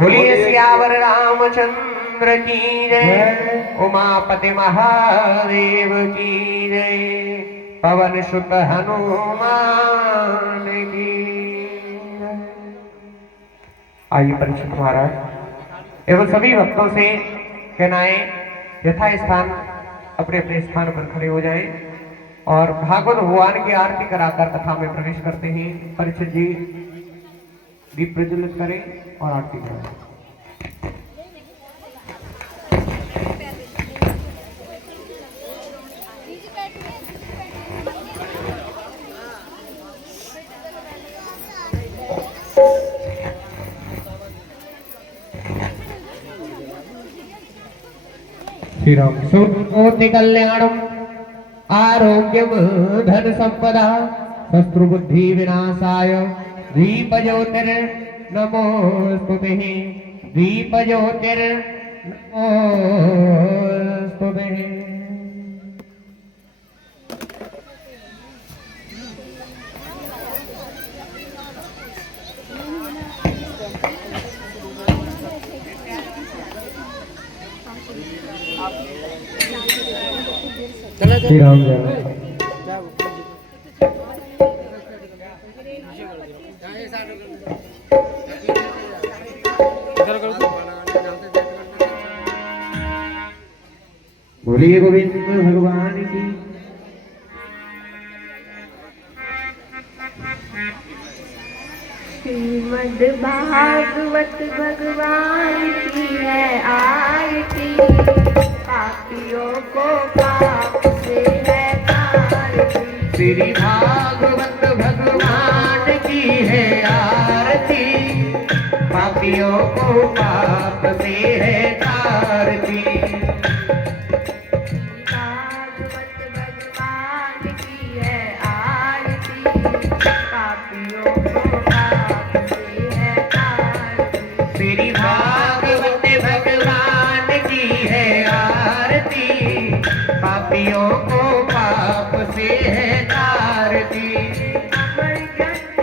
बोलिए सियावर रामचंद्र की जय, उमापति महादेव की जय, पवन सुत हनुमान की जय। आइए परीक्षित महाराज एवं सभी भक्तों से कहना है यथा स्थान अपने अपने स्थान पर खड़े हो जाएं और भागवत भगवान की आरती कराकर कथा में प्रवेश करते हैं। परीक्षित जी दीप प्रज्वलित करें और आरती कराएं। श्री राम सुनोति कल्याणम आरोग्यम धन संपदा शत्रु बुद्धि विनाशाय दीप ज्योतिर नमोस्तुते दीप ज्योतिर नमोस्तुते। श्री राम जय। बोलिए गोविंद भगवान की। श्रीमद् भागवत भगवान की है आरती, पापियों को पाप से है तारती। श्री भागवत भगवान की है आरती, पापियों को पाप से है तारती। श्री भागवत भगवान की है आरती, पापियों को पाप से है तारती। अमर ग्रंथ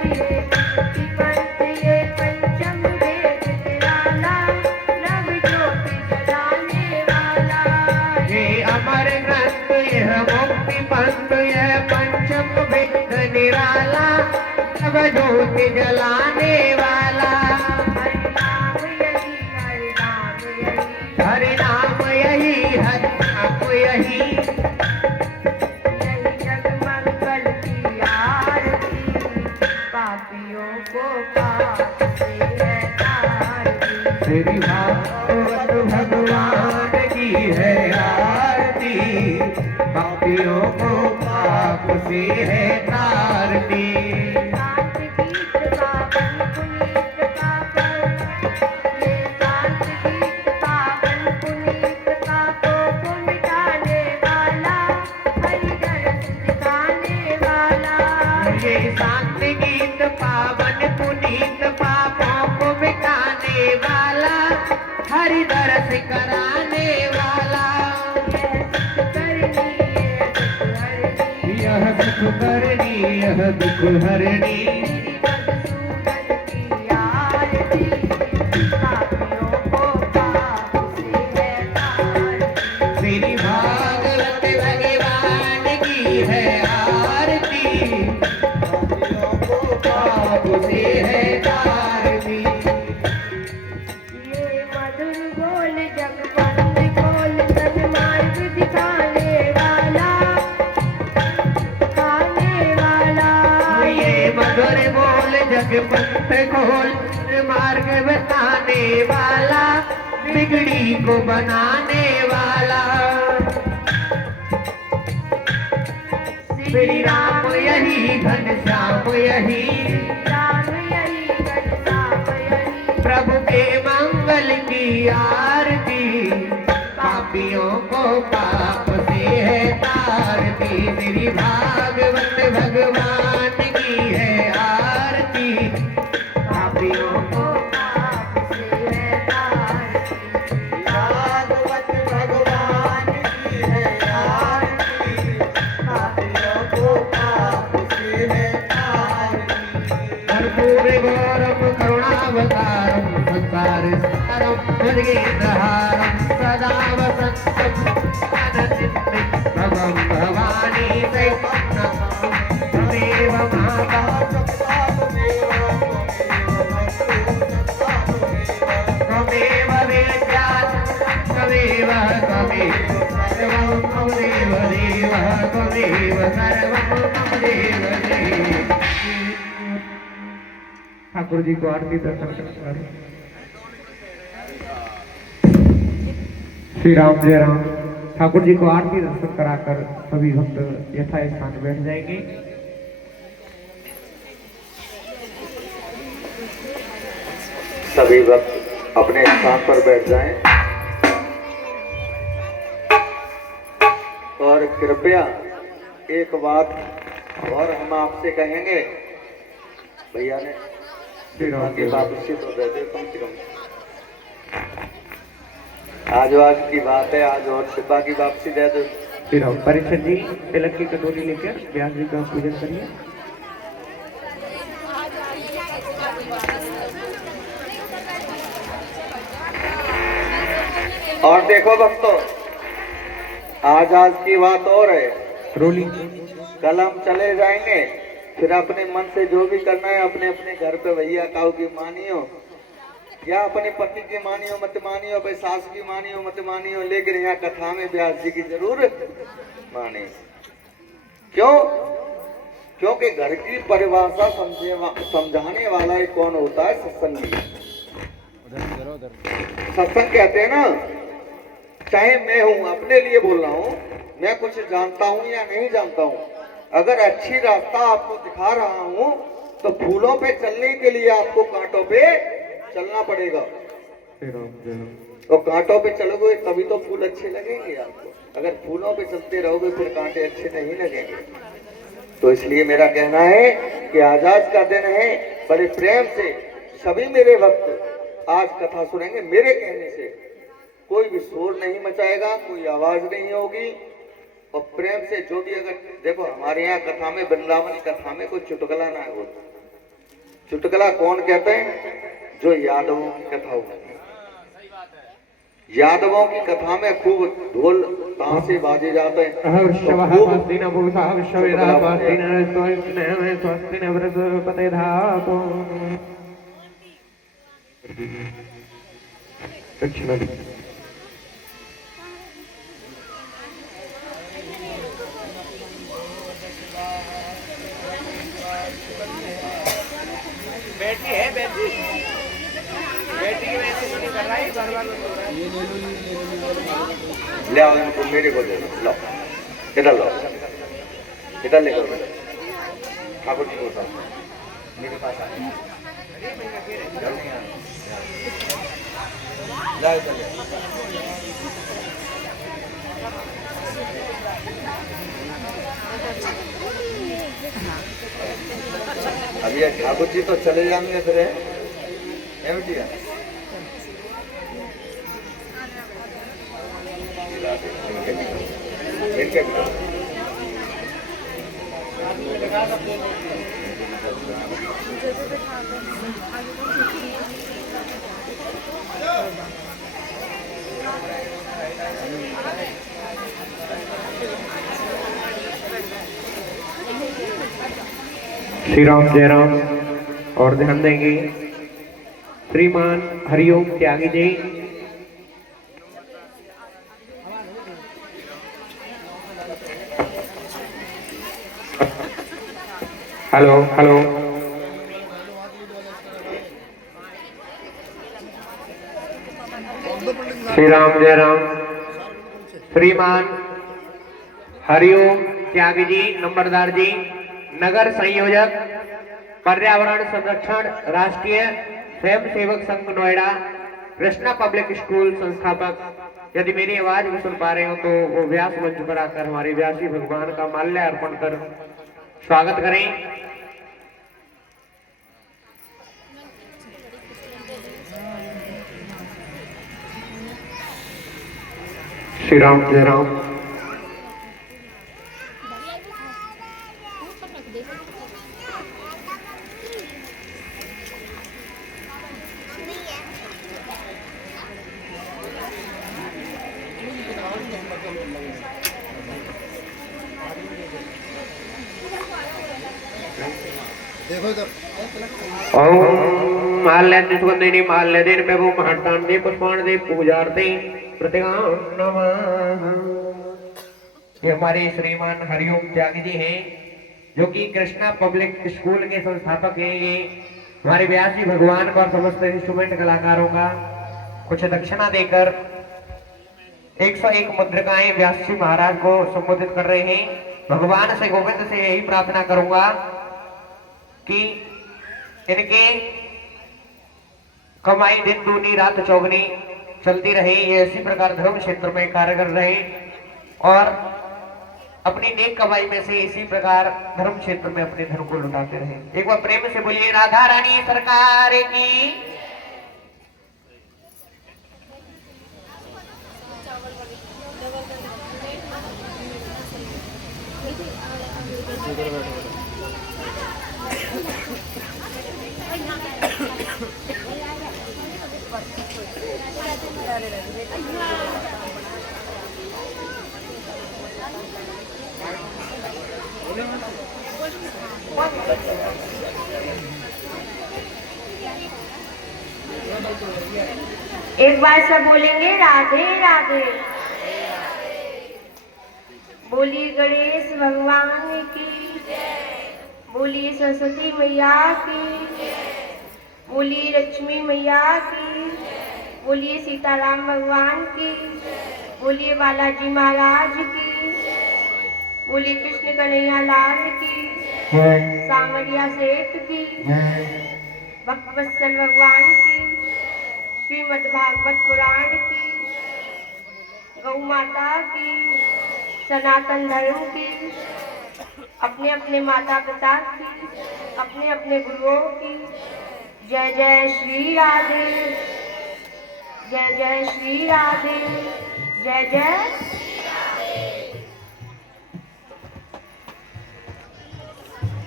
ये पंचम वेद निराला, नव ज्योति जलाने वाला। ये अमर ग्रंथ यह मुक्ति पंथ यह पंचम वेद निराला, नव ज्योति जलाने वाला। हरि नाम यही हरि नाम यही, यही जगमंगल की आरती, पापियों को पाप से है तारती। श्री भागवत भगवान की है आरती, पापियों को पाप से है तारती। शांत गीत पावन पुनीत पापों को मिटाने वाला, हरि दरस कराने वाला। यह सुख करनी यह दुख हरनी, श्री भागवत भगवान की है आरती, पाप से है तारती। ये मधुर बोल जगवंत बोल सन्मार्ग दिखाने वाला, खाने वाला। ये मधुर बोल जगवंत खोल मार्ग बताने वाला, बिगड़ी को बनाने वाला। श्री राम यही घनश्याम यही, राम यही घनश्याम यही। प्रभु के मंगल की आरती, पापियों को पाप से है तारती। श्री भागवत भगवान की है आरती, पापियों को पाप से है तारती। भागवत भगवान की है आरती, पापियों को पाप से है तारती। भरपूर परिवारम करुणावतारम संसारसारम भजगीतहारम सदा वसंतम आनंदित भगवं भवानी त्वमेव माता त्वमेव वेद्या त्वमेव सर्वं मम देव देव त्वमेव सर्वं मम देव देव। ठाकुर जी को आरती दर्शन कर श्री राम जय राम। ठाकुर जी को आरती दर्शन कराकर सभी भक्त यथा स्थान बैठ जाएंगे। सभी भक्त अपने स्थान पर बैठ जाएं और कृपया एक बात और हम आपसे कहेंगे, भैया ने की वापसी तो दे दे कम से कम। आज की बात है, आज और शिपा की वापसी दे दो। श्री राम। परीक्षित जी तिलक की कटोरी लेकर व्यास जी का पूजन करिए। और देखो भक्तों, आज की बात और है, रोलिंग कल हम चले जाएंगे, फिर अपने मन से जो भी करना है अपने अपने घर पे भैया काऊ की मानियो या अपने पति की मानियो मत मानियो, अपने सास की मानियो मत मानियो, लेकिन यहाँ कथा में व्यास जी की जरूर माने। क्यों? क्योंकि घर की परिभाषा समझाने वाला ही कौन होता है? सत्संगी। सत्संग कहते हैं ना, चाहे मैं हूं, अपने लिए बोल रहा हूं, मैं कुछ जानता हूं या नहीं जानता हूं, अगर अच्छी रास्ता आपको दिखा रहा हूं तो फूलों पे चलने के लिए आपको कांटों पे चलना पड़ेगा। तो कांटों पे चलोगे तभी तो फूल अच्छे लगेंगे आपको, अगर फूलों पे चलते रहोगे फिर कांटे अच्छे नहीं लगेंगे। तो इसलिए मेरा कहना है कि आज का दिन है, बड़े प्रेम से सभी मेरे भक्त आज कथा सुनेंगे। मेरे कहने से कोई भी शोर नहीं मचाएगा, कोई आवाज नहीं होगी, और प्रेम से जो भी, अगर देखो हमारे यहाँ कथा में, वृंदावन कथा में कोई चुटकुला ना हो। चुटकुला कौन कहते हैं? जो यादवों की कथा होती है। यादवों की कथा में खूब ढोल ताशे बाजे जाते हैं। बैठी है, बैठी कर रहा है, ले आओ इनको, मेरे को दे दो, लो इधर लो, इधर ले करो ठाकुर जी को साथ मेरे पास आ अभी ठाकुर जी तो चले जाएंगे फिर है बेटिया। श्री राम जय राम। और ध्यान देंगे श्रीमान हरिओम त्यागी जी, हेलो हेलो, श्री राम जय राम। श्रीमान हरिओम त्यागी जी नंबरदार जी, नगर संयोजक पर्यावरण संरक्षण राष्ट्रीय स्वयं सेवक संघ नोएडा, कृष्णा पब्लिक स्कूल संस्थापक। यदि मेरी आवाज भी सुन पा रहे हो तो वो व्यास मंच पर आकर हमारे व्यासी भगवान का माल्य अर्पण कर स्वागत करें। श्री राम जय राम। ओम माल्यन्य सुगंधिनी माल्यदेन प्रभु महत्तांदे पुष्पांदे पूजार्थे प्रतिगाम नमः। ये हमारे श्रीमान हरिओम त्यागी जी हैं, जो कि कृष्णा पब्लिक स्कूल के संस्थापक हैं। ये हमारे व्यास जी भगवान को और समस्त इंस्ट्रूमेंट कलाकारों का कुछ दक्षिणा देकर 101 मुद्रिकाएं व्यास जी महाराज को संबोधित कर रहे हैं। भगवान से गोविंद से यही प्रार्थना करूंगा कि इनके कमाई दिन दूनी रात चौगनी चलती रहे, ये इसी प्रकार धर्म क्षेत्र में कार्य कर रहे और अपनी नेक कमाई में से इसी प्रकार धर्म क्षेत्र में अपने धर्म को लुटाते रहे। एक बार प्रेम से बोलिए राधा रानी सरकार की। एक बार सब बोलेंगे राधे राधे। बोलिए गणेश भगवान की, बोलिए सरस्वती मैया की, बोलिए लक्ष्मी मैया की, बोलिए सीताराम भगवान की, बोलिए बालाजी महाराज की, बोलिए कृष्ण कन्हैया लाल की, सांवरिया सेठ की, भक्तवत्सल भगवान की, श्रीमद् भागवत पुराण की, गौ माता की, सनातन धर्म की, अपने अपने माता पिता की, अपने अपने गुरुओं की। जय जय श्री राधे, जय जय श्री राधे, जय जय।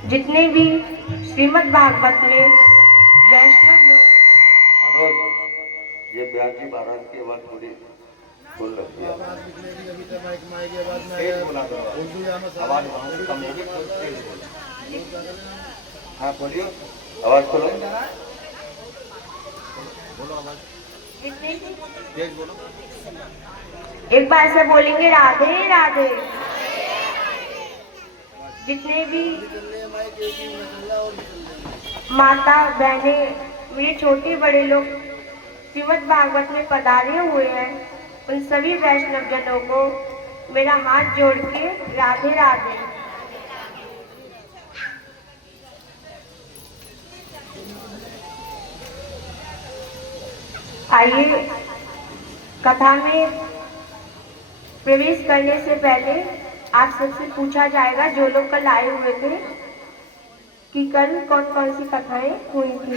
जितने भी श्रीमद् भागवत में वैष्णव लोग, ये व्यास जी महाराज की आवाज थोड़ी फुल रखी है। आवाज वहाँ से कम होगी, तेज बोलो। हाँ बोलियो, आवाज खोलो, बोलो आवाज जितने भी तेज बोलो। एक बार से बोलेंगे राधे राधे। जितने भी माता बहने, मेरे छोटे बड़े लोग श्रीमद् भागवत में पधारे हुए हैं, उन सभी वैष्णव जनों को मेरा हाथ जोड़ के राधे राधे। आइए कथा में प्रवेश करने से पहले आप सबसे पूछा जाएगा, जो लोग कल आए हुए थे, कि कल कौन कौन सी कथाएं हुई थी।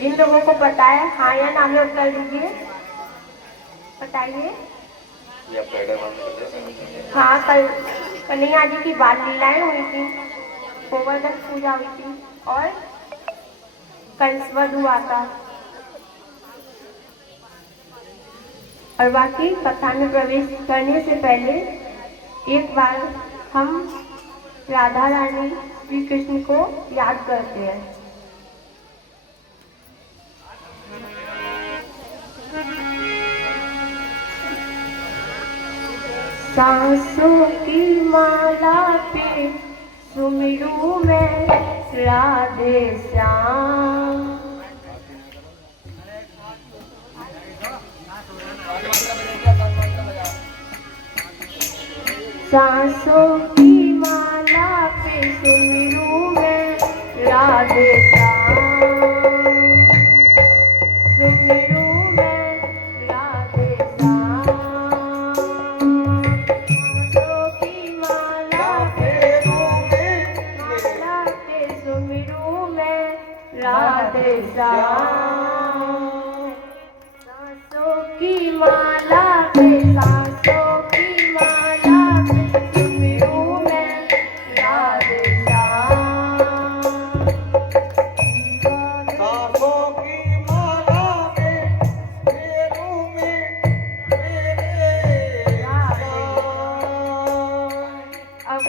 जिन लोगों को पता है हाँ या ना में उत्तर दीजिए, बताइए। हाँ, कल कन्हैया जी की बाल लीलाएं हुई थी, गोवर्धन पूजा हुई थी और कंसवध हुआ था। और बाकी कथा में प्रवेश करने से पहले एक बार हम राधा रानी श्री कृष्ण को याद करते हैं। सांसों की माला पे सुमिरू मैं राधे श्याम। सांसों की माला पे सुमिरू मैं राधे श्याम, सुमिरू मैं राधे श्याम। सांसों की माला पे सुमिरू मैं राधे श्याम। सांसों की माला पे, सांसों की माला पे सुमिरू मैं राधे श्याम। सांसों की माला में फेरू में मेरे अब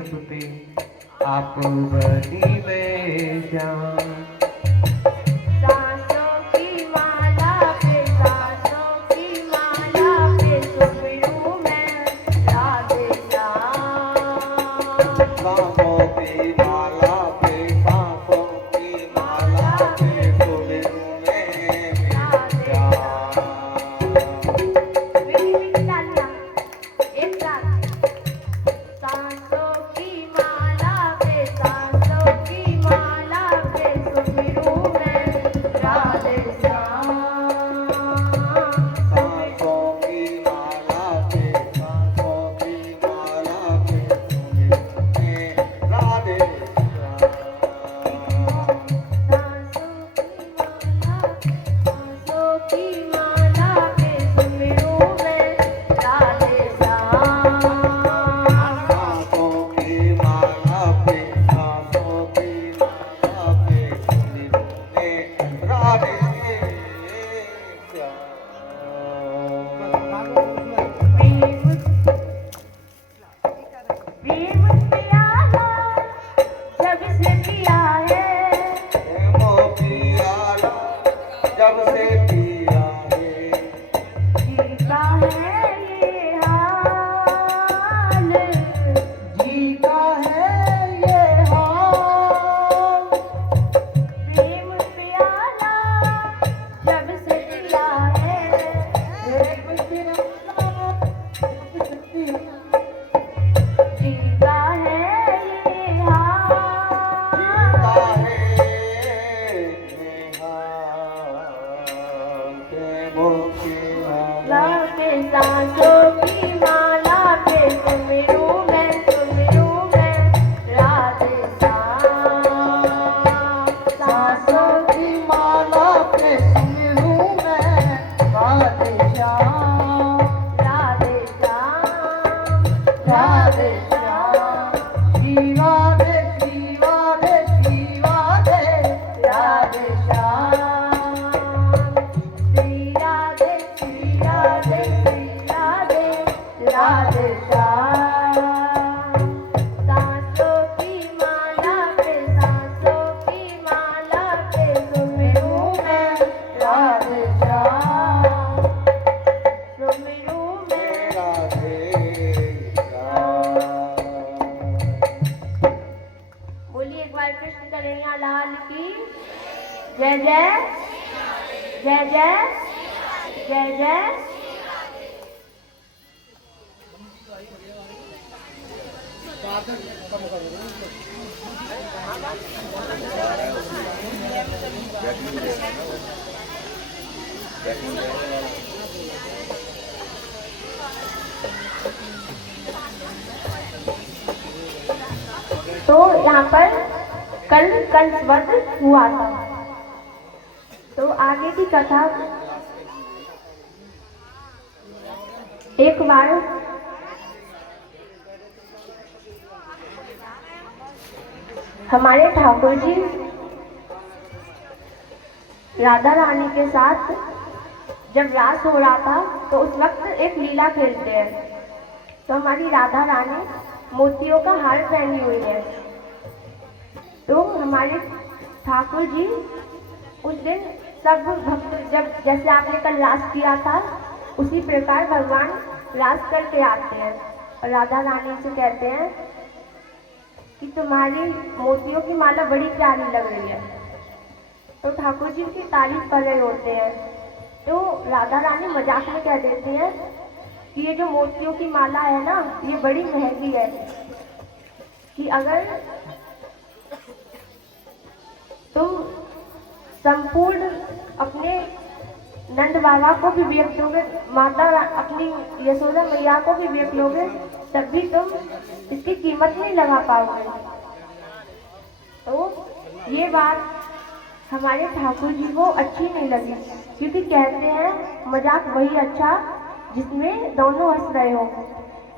जब पे आप बनी में जान। सांसों की माला पे सांसों की माला पे सुमिरूं मैं राधे श्याम। सांसों की माला पे सांसों की माला पे सुमिरूं मैं श्याम। एक साथ सांसों की माला पे सांसों की माला पे सुमिरूं मैं राधे श्याम। सांसों की माला पे सांसों की माला पे सुमिरूं मैं राधे श्याम। सांसों की माला पे सुमिरूं मैं राधे श्याम। सांसों की माला पे सांसों की माला पे सुमिरूं मैं राधे श्याम। प्रेम प्याला जब से पिया है प्रेमो पियाला जब से पिया है जीता है ये हाल। जीता है ये हाल। प्रेम प्याला जब से पिया है जीता है ये हाल। जीता है ये हाल। प्रेमो पियाला पे सांसों की माला पे सुमिरूं मैं राधे श्याम। सांसों की माला पे सुमिरूं मैं राधे श्याम। राधे श्याम राधे श्याम। श्री राधे श्री राधे श्री राधे राधे श्याम। श्री राधे श्री राधे श्री राधे राधे श्याम। सांसों की माला पे सांसों की माला पे सुमिरूं मैं राधे श्याम। सुमिरूं मैं राधे श्याम। बोलिए एक बार कृष्ण कन्हैया लाल की जय जय जय जय जय जय। तो यहाँ पर कल कंसवध हुआ था। तो आगे की कथा, एक बार हमारे ठाकुर जी राधा रानी के साथ जब रास हो रहा था तो उस वक्त एक लीला खेलते हैं। तो हमारी राधा रानी मोतियों का हार पहनी हुई है। तो हमारे ठाकुर जी उस दिन सब भक्त जब जैसे आपने कल रास किया था उसी प्रकार भगवान रास करके आते हैं और राधा रानी से कहते हैं कि तुम्हारी मोतियों की माला बड़ी प्यारी लग रही है। तो ठाकुर जी उसकी तारीफ कर रहे होते हैं। तो राधा रानी मजाक में कह देती हैं कि ये जो मोतियों की माला है ना ये बड़ी महंगी है, कि अगर तो संपूर्ण अपने नंद बाबा को भी बेच दोगे, माता अपनी यशोदा मैया को भी बेच लोगे, तब भी तुम इसकी कीमत नहीं लगा पाओगे। तो ये बात हमारे ठाकुर जी को अच्छी नहीं लगी, क्योंकि कहते हैं मजाक वही अच्छा जिसमें दोनों हंस रहे हो।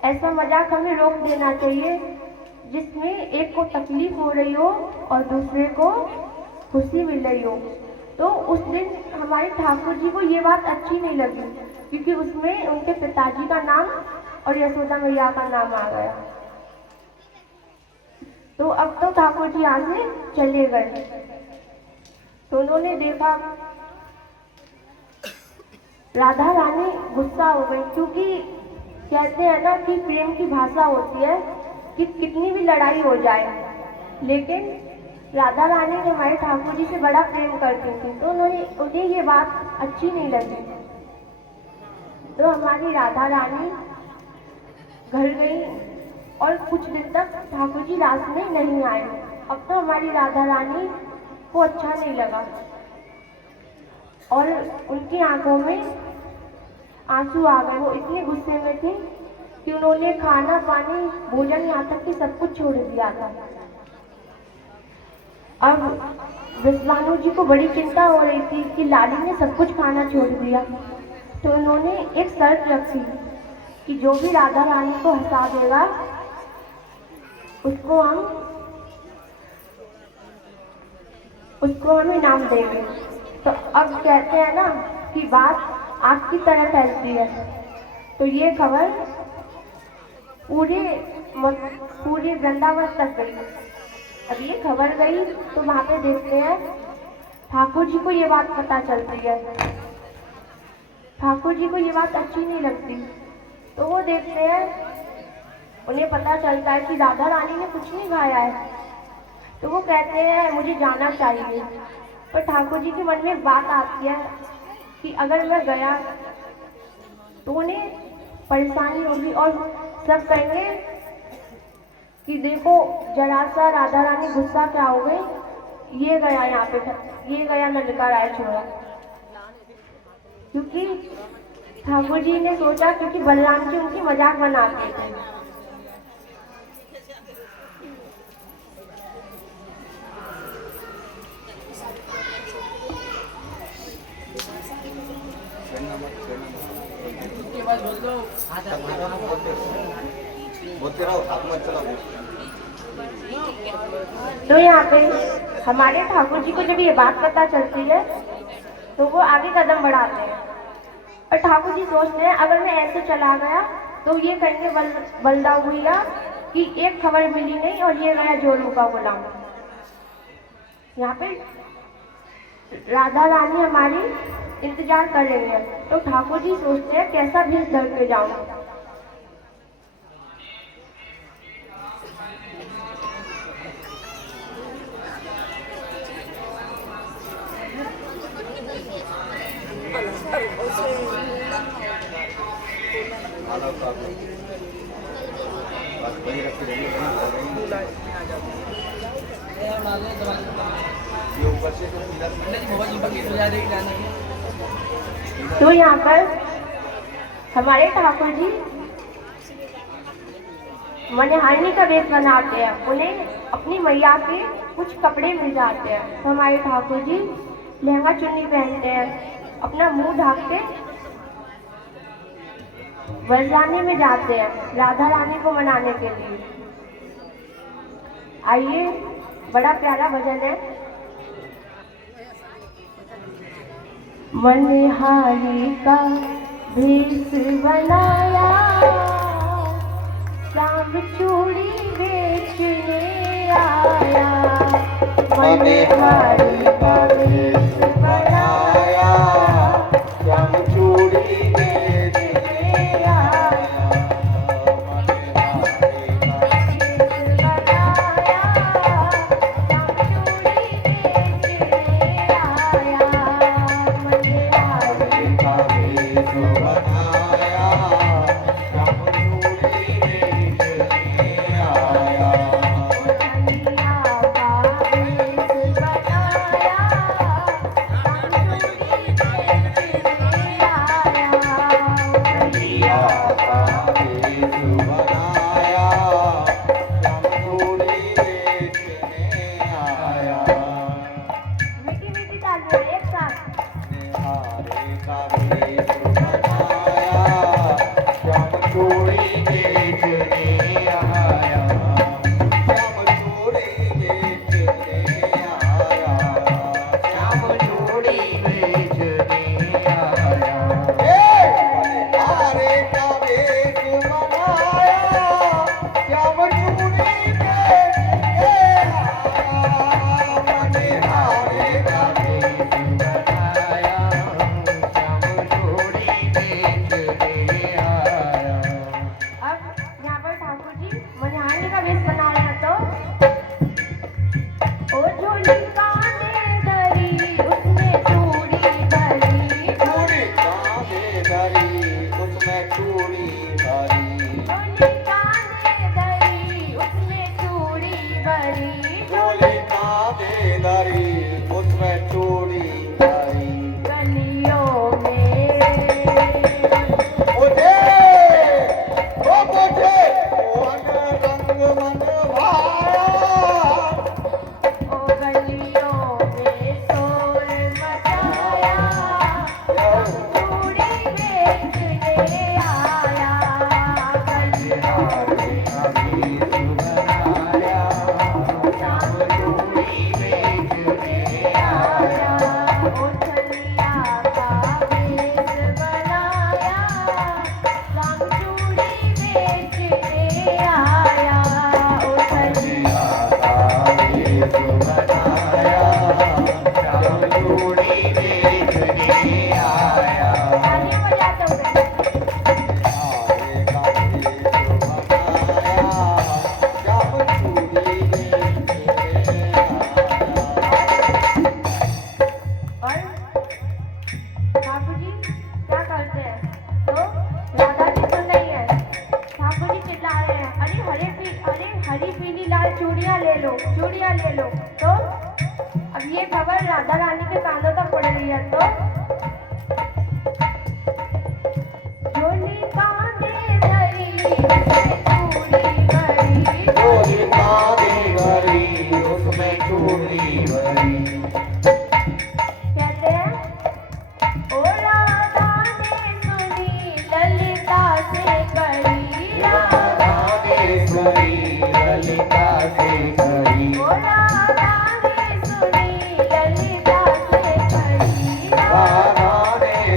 ऐसा मजाक हमें रोक देना चाहिए जिसमें एक को तकलीफ हो रही हो और दूसरे को खुशी मिल रही हो। तो उस दिन हमारे ठाकुर जी को ये बात अच्छी नहीं लगी, क्योंकि उसमें उनके पिताजी का नाम और यशोदा मैया का नाम आ गया। तो अब तो ठाकुर जी यहाँ से चले गए। तो उन्होंने देखा, राधा रानी गुस्सा हो गई, क्योंकि कहते हैं ना कि प्रेम की भाषा होती है कि कितनी भी लड़ाई हो जाए, लेकिन राधा रानी ने हमारे ठाकुर जी से बड़ा प्रेम करती थी, तो उन्हें ये बात अच्छी नहीं लगी। तो हमारी राधा रानी घर गई और कुछ दिन तक ठाकुर जी रात में नहीं आए। अब तो हमारी राधा रानी को अच्छा नहीं लगा और उनकी आंखों में आंसू आ गए। वो इतने गुस्से में थे कि उन्होंने खाना पानी भोजन यहाँ तक कि सब कुछ छोड़ दिया था। अब विश्वानु जी को बड़ी चिंता हो रही थी कि लाली ने सब कुछ खाना छोड़ दिया। तो उन्होंने एक शर्त रखी कि जो भी राधा रानी को हंसा देगा उसको हम इनाम देंगे। तो अब कहते हैं ना कि बात आग की तरह फैलती है। तो ये खबर पूरे वृंदावन तक गई। अब ये खबर गई तो वहाँ पे देखते हैं ठाकुर जी को ये बात पता चलती है। ठाकुर जी को ये बात अच्छी नहीं लगती, तो वो देखते हैं, उन्हें पता चलता है कि राधा रानी ने कुछ नहीं खाया है। तो वो कहते हैं मुझे जाना चाहिए। पर ठाकुर जी के मन में एक बात आती है कि अगर मैं गया तो उन्हें परेशानी होगी और सब कहेंगे कि देखो जरा सा राधा रानी गुस्सा क्या हो गई, ये गया यहाँ पे, ये गया नंदका राय छोड़ा। क्योंकि ठाकुर जी ने सोचा, क्योंकि बलराम जी उनकी मजाक बनाते थे। बोलते रहो, हाथ मत चलाओ। तो यहाँ पे हमारे ठाकुर जी को जब ये बात पता चलती है तो वो आगे कदम बढ़ाते हैं। और ठाकुर जी सोचते हैं अगर मैं ऐसे चला गया तो ये कहेंगे बलदाऊ भैया कि एक खबर मिली नहीं और ये गया जोरू का गुलाम। यहाँ पे राधा रानी हमारी इंतजार कर रही है। तो ठाकुर जी सोचते हैं कैसा भेष धर के जाऊं। तो यहाँ पर हमारे ठाकुर जी मनहारिणी का वेश बनाते हैं, उन्हें अपनी मैया के कुछ कपड़े मिल जाते हैं। तो हमारे ठाकुर जी लहंगा चुन्नी पहनते हैं, अपना मुंह ढक के बरसाने में जाते हैं राधा रानी को मनाने के लिए। आइए, बड़ा प्यारा भजन है। मनहारी का भेष बनाया, श्याम चूड़ी बेचने आया। मनहारी का भेष बनाया, श्याम चूड़ी बेचने आया।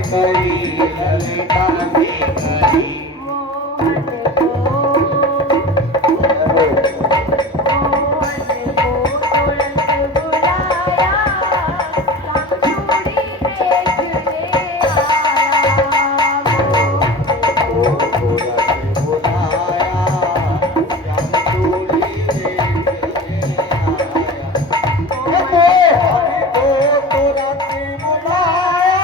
करी ललिता से करी मोहन को तुरंत बुलाया, राम चूड़ी बेचने आया। तुरंत बुलाया श्याम चूड़ी बेचने आया। मोहन को तुरंत बुलाया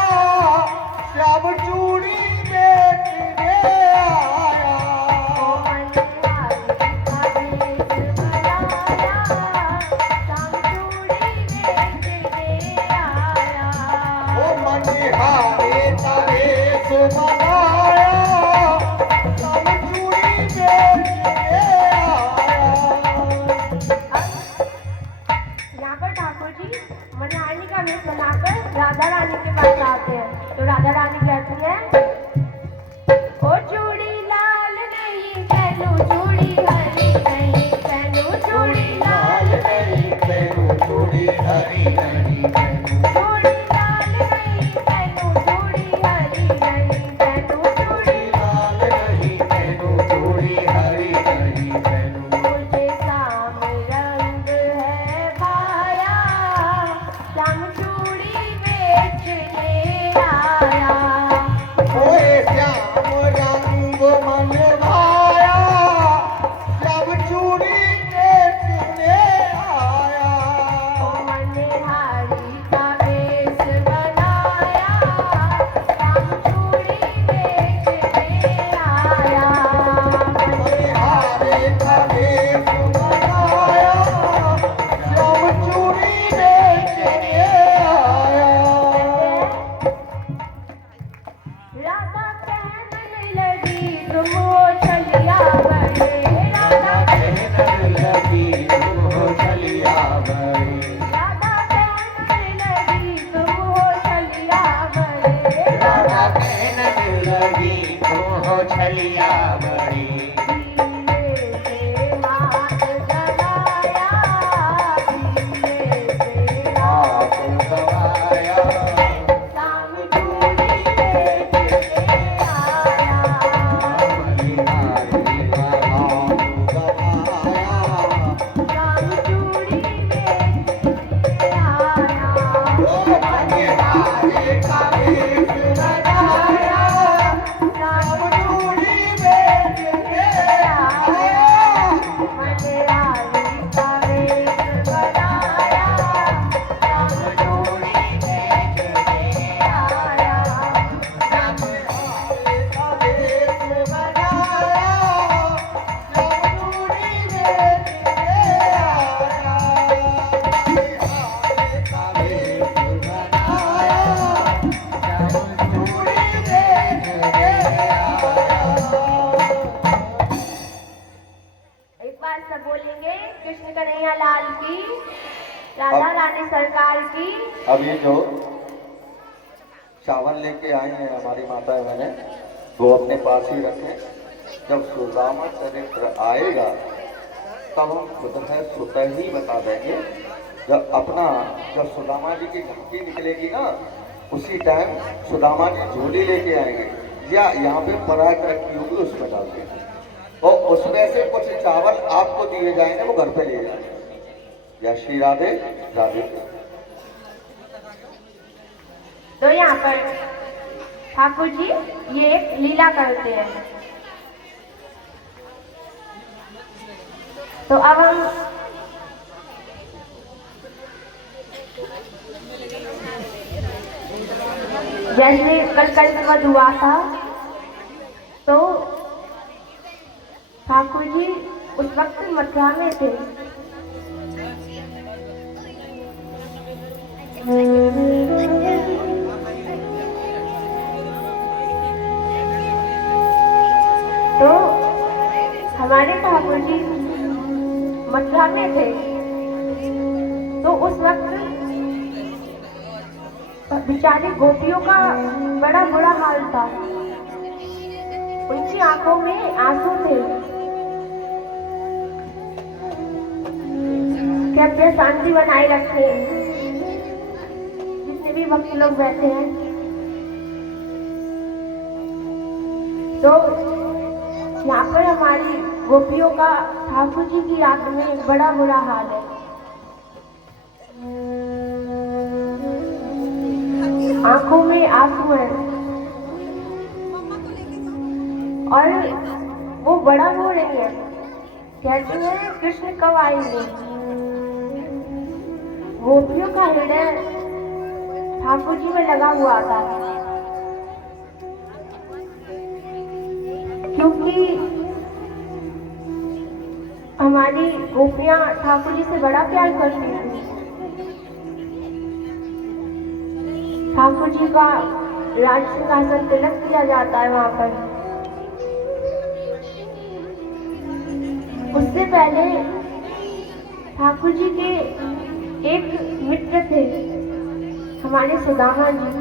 श्याम चूड़ी बेचने आया। ओ मनिहारी का वेश बनाया, श्याम चूड़ी बेचने आया। यहाँ पर ठाकुर जी मनिहारिणी का वेश बनाकर राधा रानी के पास आते हैं। तो राधा रानी कहती है, ओ चूड़ी लाल नहीं पहनू, चूड़ी हरी नहीं पहनू, चूड़ी लाल नहीं पहनू चूड़ी हरी नहीं पहनू। चूड़ी लाल नहीं पहनू, चूड़ी हरी नहीं पहनू, चूड़ी लाल नहीं पहनू चूड़ी हरी नहीं पहनू। मुझे शाम रंग है भाया, श्याम चूड़ी बेचने आया। ओए श्याम रंग मन भाया, श्याम चूड़ी बेचने आया। ओ मनिहारी का वेश बनाया, श्याम चूड़ी बेचने आया। मनिहारी का वेश बनाया, श्याम चूड़ी बेचने आया। राधा कहने लगी तुम हो चलिया बड़े, राधा कहने लगी तुम हो चलिया बड़ी। राधा कहने लगी तुम हो चलिया बड़े, राधा कहने लगी तुम हो चलिया बड़ी। धीरे से हाथ जगाया, धीरे से हाथ हाथ दबाया, शाम चूड़ी बेचने आया। मनिहारी का हाथ दबाया। शाम चूड़ी बेचने आया। ओ मनिहारी का वेश बनाया, श्याम चूड़ी बेचने आया। मनिहारी का वेश बनाया, श्याम चूड़ी बेचने आया। मनिहारी का वेश बनाया, श्याम चूड़ी बेचने आया। मनिहारी का वेश बनाया, श्याम चूड़ी बेचने आया। एक बार सब बोलेंगे कृष्ण कन्हैया लाल की, राधा रानी सरकार की। अब ये जो चावल लेके आई हैं हमारी माता बहने, वो अपने पास ही रखें। जब सुदामा चरित्र आएगा तब हम खुद है स्वतः ही बता देंगे। जब सुदामा जी की झांकी निकलेगी ना, उसी टाइम सुदामा जी झोली लेके आएंगे, या यहाँ पे पराग रखी होगी उसमें डाल देंगे, और उसमें से कुछ चावल आपको दिए जाएंगे, वो घर पे ले जाएंगे। या श्री राधे राधे। तो यहाँ पर ठाकुर जी ये एक लीला करते हैं। तो अब हम जैसे कल कल्पवद हुआ था, तो ठाकुर जी उस वक्त मथुरा में थे। तो हमारे ठाकुर जी मथुरा में थे, तो उस वक्त बेचारी गोपियों का बड़ा बुरा हाल था। उनकी आंखों में आंसू थे। कृपया शांति बनाए रखें। जितने भी भक्त लोग बैठे हैं, तो यहाँ पर हमारी गोपियों का ठाकुर जी की याद में बड़ा बुरा हाल है। आंखों में आंसू है और वो बड़ा रो रही है, कहती है कृष्ण कब आएंगे। गोपियों का हृदय ठाकुर जी में लगा हुआ था, क्योंकि हमारी गोपियां ठाकुर जी से बड़ा प्यार करती थी। ठाकुर जी का राज सिंहासन तिलक किया जाता है वहां पर। उससे पहले ठाकुर जी के एक मित्र थे हमारे सुदामा जी।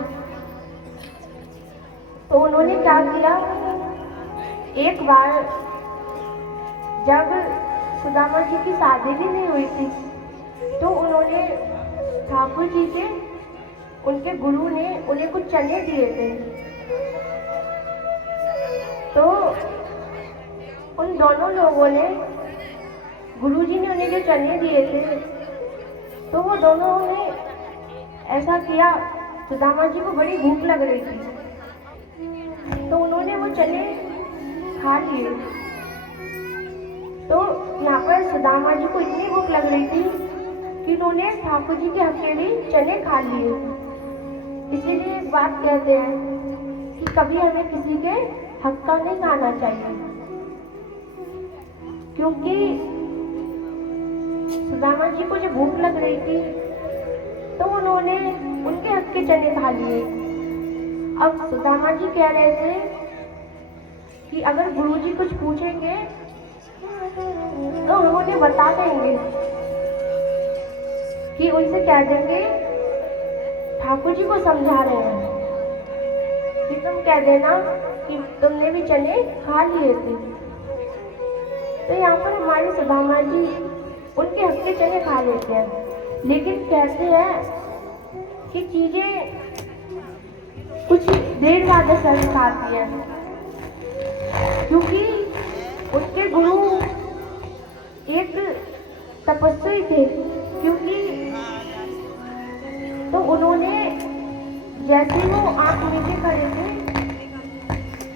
तो उन्होंने क्या किया, एक बार जब सुदामा जी की शादी भी नहीं हुई थी तो उन्होंने ठाकुर जी के उनके गुरु ने उन्हें कुछ चने दिए थे। तो उन दोनों लोगों ने, गुरु जी ने उन्हें जो चने दिए थे, तो वो दोनों ने ऐसा किया, सुदामा जी को बड़ी भूख लग रही थी तो उन्होंने वो चने खा लिए। तो यहाँ पर सुदामा जी को इतनी भूख लग रही थी कि उन्होंने ठाकुर जी के अकेले चने खा लिए। इसीलिए एक बात कहते हैं कि कभी हमें किसी के हक का नहीं खाना चाहिए, क्योंकि सुदामा जी को जब भूख लग रही थी तो उन्होंने उनके हक के चने खा लिए। अब सुदामा जी कह रहे थे कि अगर गुरुजी कुछ पूछेंगे तो हम उन्हें बता देंगे, कि उनसे कह देंगे ठाकुर जी को समझा रहे हैं कि तुम कह देना कि तुमने भी चने खा लिए थे। तो यहाँ पर हमारे सुदामा जी उनके हक के चने खा लेते हैं, लेकिन कहते हैं कि चीजें कुछ देर बाद असर दिखाती है, क्योंकि उसके गुरु एक तपस्वी थे। क्योंकि तो उन्होंने जैसे वो आंख नीचे खड़े थे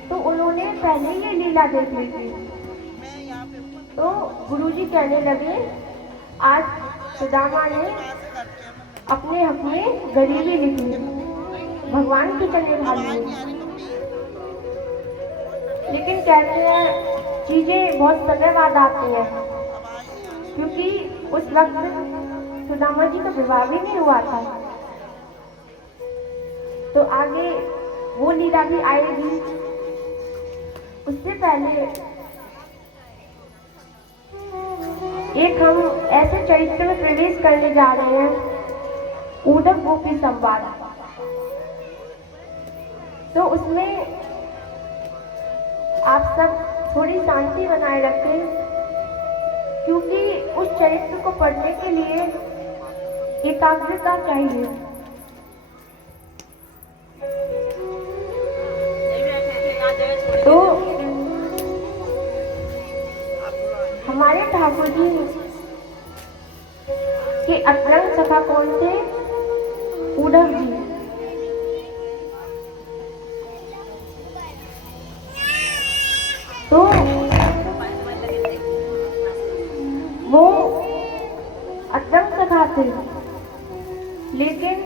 तो उन्होंने पहले ये लीला देख ली थी। तो गुरुजी कहने लगे, आज सुदामा ने अपने हक में गरीबी लिखी, भगवान के चने खा लिए। लेकिन कहते हैं चीजें बहुत समय बाद आती हैं, क्योंकि उस वक्त सुदामा जी का विवाह भी नहीं हुआ था। तो आगे वो लीला भी आएगी। उससे पहले एक हम ऐसे चरित्र में प्रवेश करने जा रहे हैं, उद्धव गोपी संवाद। तो उसमें आप सब थोड़ी शांति बनाए रखें, क्योंकि उस चरित्र को पढ़ने के लिए एकाग्रता चाहिए। तो हमारे ठाकुर जी के अतरंग सखा कौन थे? उद्धव जी। तो वो अतरंग सखा थे, लेकिन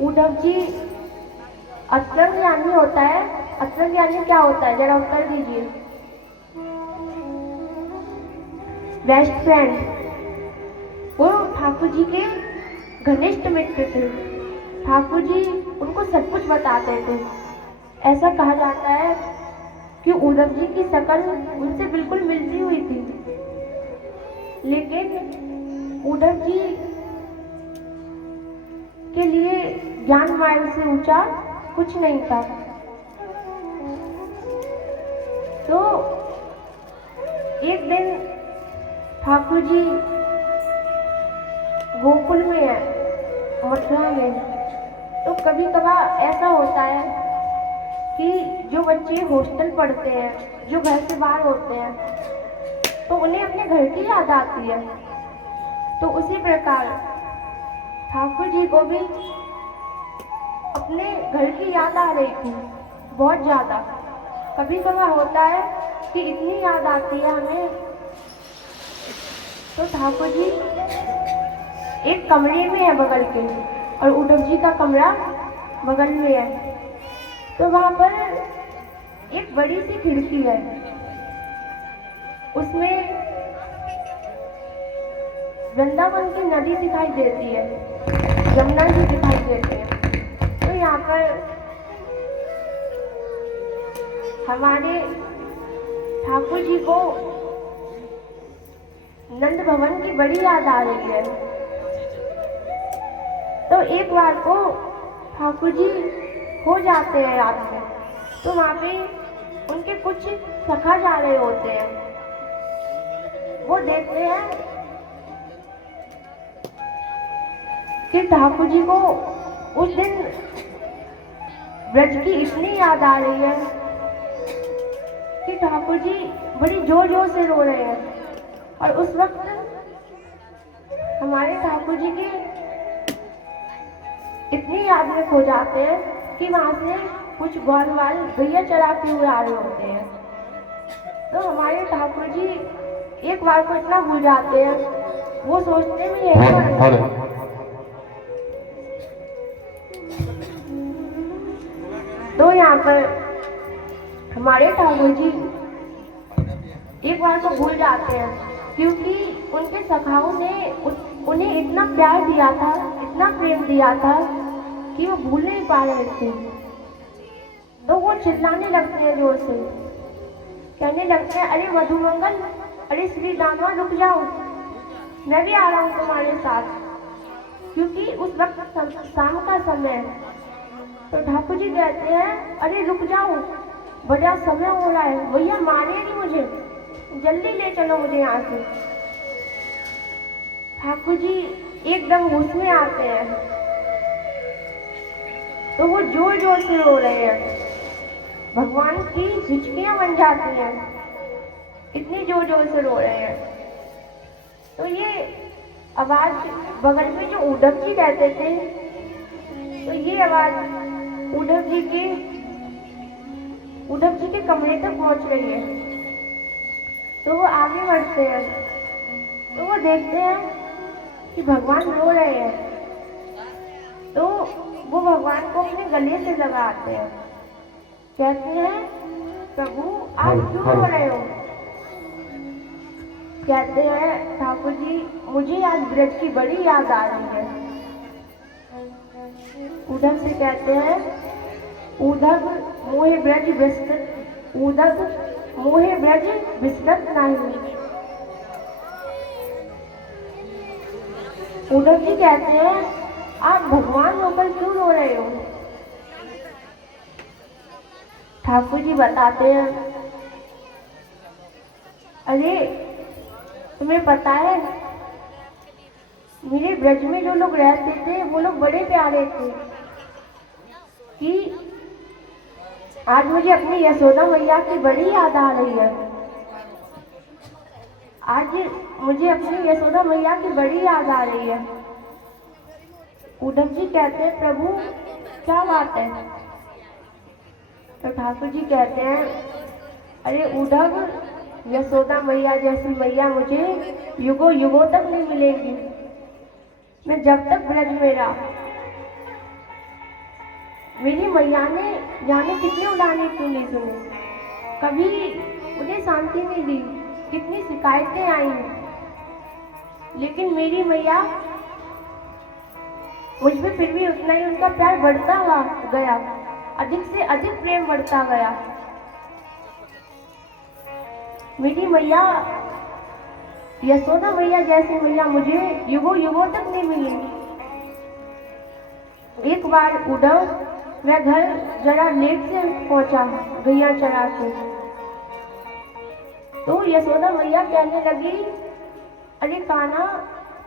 उद्धव जी, अतरंग यानी होता है, अतरंग यानी क्या होता है, जरा उत्तर दीजिए। Best friend. वो ठाकुर जी के घनिष्ठ मित्र थे। ठाकुर जी उनको सब कुछ बताते थे। ऐसा कहा जाता है कि उद्धव जी की शकल उनसे बिल्कुल मिलती हुई थी, लेकिन उद्धव जी के लिए ज्ञान मार्ग से ऊंचा कुछ नहीं था। तो एक दिन ठाकुर जी गोकुल में है, मथुरा में। तो कभी कभार ऐसा होता है कि जो बच्चे हॉस्टल पढ़ते हैं, जो घर से बाहर होते हैं, तो उन्हें अपने घर की याद आती है। तो उसी प्रकार ठाकुर जी को भी अपने घर की याद आ रही थी, बहुत ज़्यादा। कभी कभार होता है कि इतनी याद आती है हमें, तो ठाकुर जी एक कमरे में है बगल के, और उद्धव जी का कमरा बगल में है। तो वहाँ पर एक बड़ी सी खिड़की है, उसमें वृंदावन की नदी दिखाई देती है, यमुना जी दिखाई देते हैं। तो यहाँ पर हमारे ठाकुर जी को नंद भवन की बड़ी याद आ रही है। तो एक बार को ठाकुर जी हो जाते हैं रात में, तो वहाँ पे उनके कुछ सखा जा रहे होते हैं। वो देखते हैं कि ठाकुर जी को उस दिन ब्रज की इतनी याद आ रही है कि ठाकुर जी बड़ी जोर जोर से रो रहे हैं। और उस वक्त हमारे ठाकुर जी की इतनी याद में खो जाते हैं कि वहां से कुछ ग्वालवाल गैया चराते हुए आ रहे होते हैं। तो हमारे ठाकुर जी एक बार को इतना भूल जाते हैं, वो सोचते भी है तो यहाँ पर हमारे ठाकुर जी एक बार को भूल जाते हैं, क्योंकि उनके सखाओं ने उन्हें इतना प्यार दिया था, इतना प्रेम दिया था कि वो भूल नहीं पा रहे थे। तो वो चिल्लाने लगते हैं जोर से, कहने लगते हैं, अरे मधुमंगल, अरे श्री दामा रुक जाओ, मैं भी आ रहा हूँ तुम्हारे साथ। क्योंकि उस वक्त शाम का समय है। तो ठाकुर जी कहते हैं, अरे रुक जाओ, बड़ा समय हो रहा है, भैया मारे नहीं मुझे, जल्दी ले चलो मुझे यहाँ से। ठाकुर जी एकदम होश में आते हैं, तो वो जोर जोर से रो रहे हैं, भगवान की हिचकियां बन जाती हैं, इतनी जोर जोर से रो रहे हैं। तो ये आवाज बगल में जो उद्धव जी रहते थे, तो ये आवाज उद्धव जी के कमरे तक पहुंच रही है। तो वो आगे बढ़ते हैं, तो वो देखते हैं कि भगवान रो रहे हैं। तो वो भगवान को अपने गले से लगाते हैं, कहते हैं, प्रभु आप क्यों रो रहे हो? कहते हैं, ठाकुर जी मुझे आज ब्रज की बड़ी याद आ रही है। उद्धव से कहते हैं, उद्धव मोहे ब्रज विस्तृत, उद्धव मोहे ब्रज विस्तृत नहीं। उद्धव जी कहते हैं, आप भगवान होकर क्यों रो रहे हो? ठाकुर जी बताते हैं, अरे तुम्हें पता है, मेरे ब्रज में जो लोग रहते थे वो लोग बड़े प्यारे थे कि आज मुझे अपनी यशोदा मैया की बड़ी याद आ रही है। आज मुझे अपनी यशोदा मैया की बड़ी याद आ रही है। उद्धव जी कहते हैं, प्रभु क्या बात है? तो ठाकुर जी कहते हैं, अरे उद्धव, यशोदा मैया जैसी मैया मुझे युगों युगों तक नहीं मिलेगी। मैं जब तक ब्रज में रहा, मेरी मैया ने जाने कितने उड़ाने क्यों नहीं सुने, कभी उन्हें शांति नहीं दी, कितनी शिकायतें आई, लेकिन मेरी मैया मुझ पे फिर भी उतना ही उनका प्यार बढ़ता गया, अधिक से अधिक प्रेम बढ़ता गया। मेरी मैया यशोदा मैया जैसी मैया मुझे युगों युगों तक नहीं मिली। एक बार उद्धव, मैं घर जरा लेट से पहुंचा गैया चरा के, तो यशोदा मैया कहने लगी, अरे कान्हा,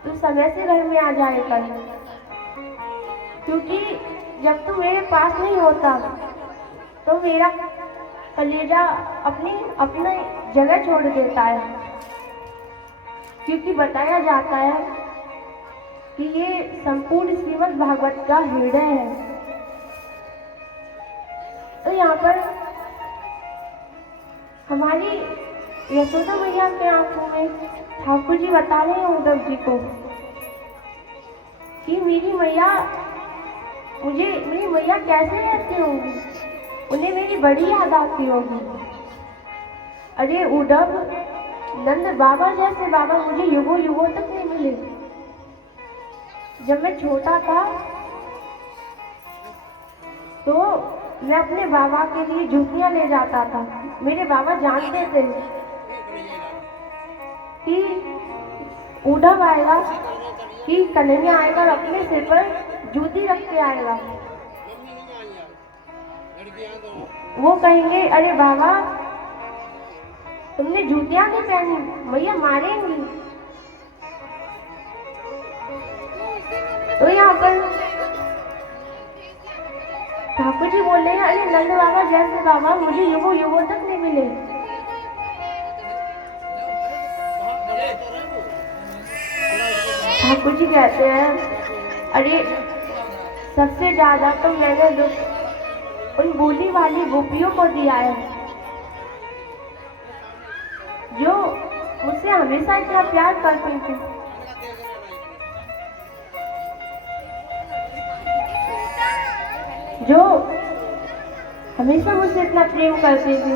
तू समय से घर में आ जाए कर, क्योंकि जब तू मेरे पास नहीं होता तो मेरा कलेजा अपनी जगह छोड़ देता है, क्योंकि बताया जाता है कि ये संपूर्ण श्रीमद् भागवत का हृदय है। तो यहाँ पर हमारी यशोदा मैया के आंखों में ठाकुर जी बता रहे हैं उद्धव जी को कि मेरी मैया कैसे रहती होंगी, उन्हें मेरी बड़ी याद आती होगी। अरे उद्धव, नंद बाबा जैसे बाबा मुझे युगों युगों तक नहीं मिले। जब मैं छोटा था तो मैं अपने बाबा के लिए जूतियां ले जाता था। मेरे बाबा जानते थे कि उद्धव आएगा, कि कन्हैया आएगा और अपने सिर पर जूती रख के आएगा। वो कहेंगे, अरे बाबा तुमने जूतियां नहीं पहनी, मैया मारेंगी। तो यहाँ पर ठाकुर जी बोल रहे हैं, अरे नंद बाबा जैसे बाबा मुझे युगों युगों तक नहीं मिले। ठाकुर जी कहते हैं, अरे सबसे ज्यादा तो मैंने दुख उन बोली वाली गोपियों को दिया है जो मुझसे हमेशा इतना प्यार करती थी। जो हमेशा मुझसे इतना प्रेम करती थी।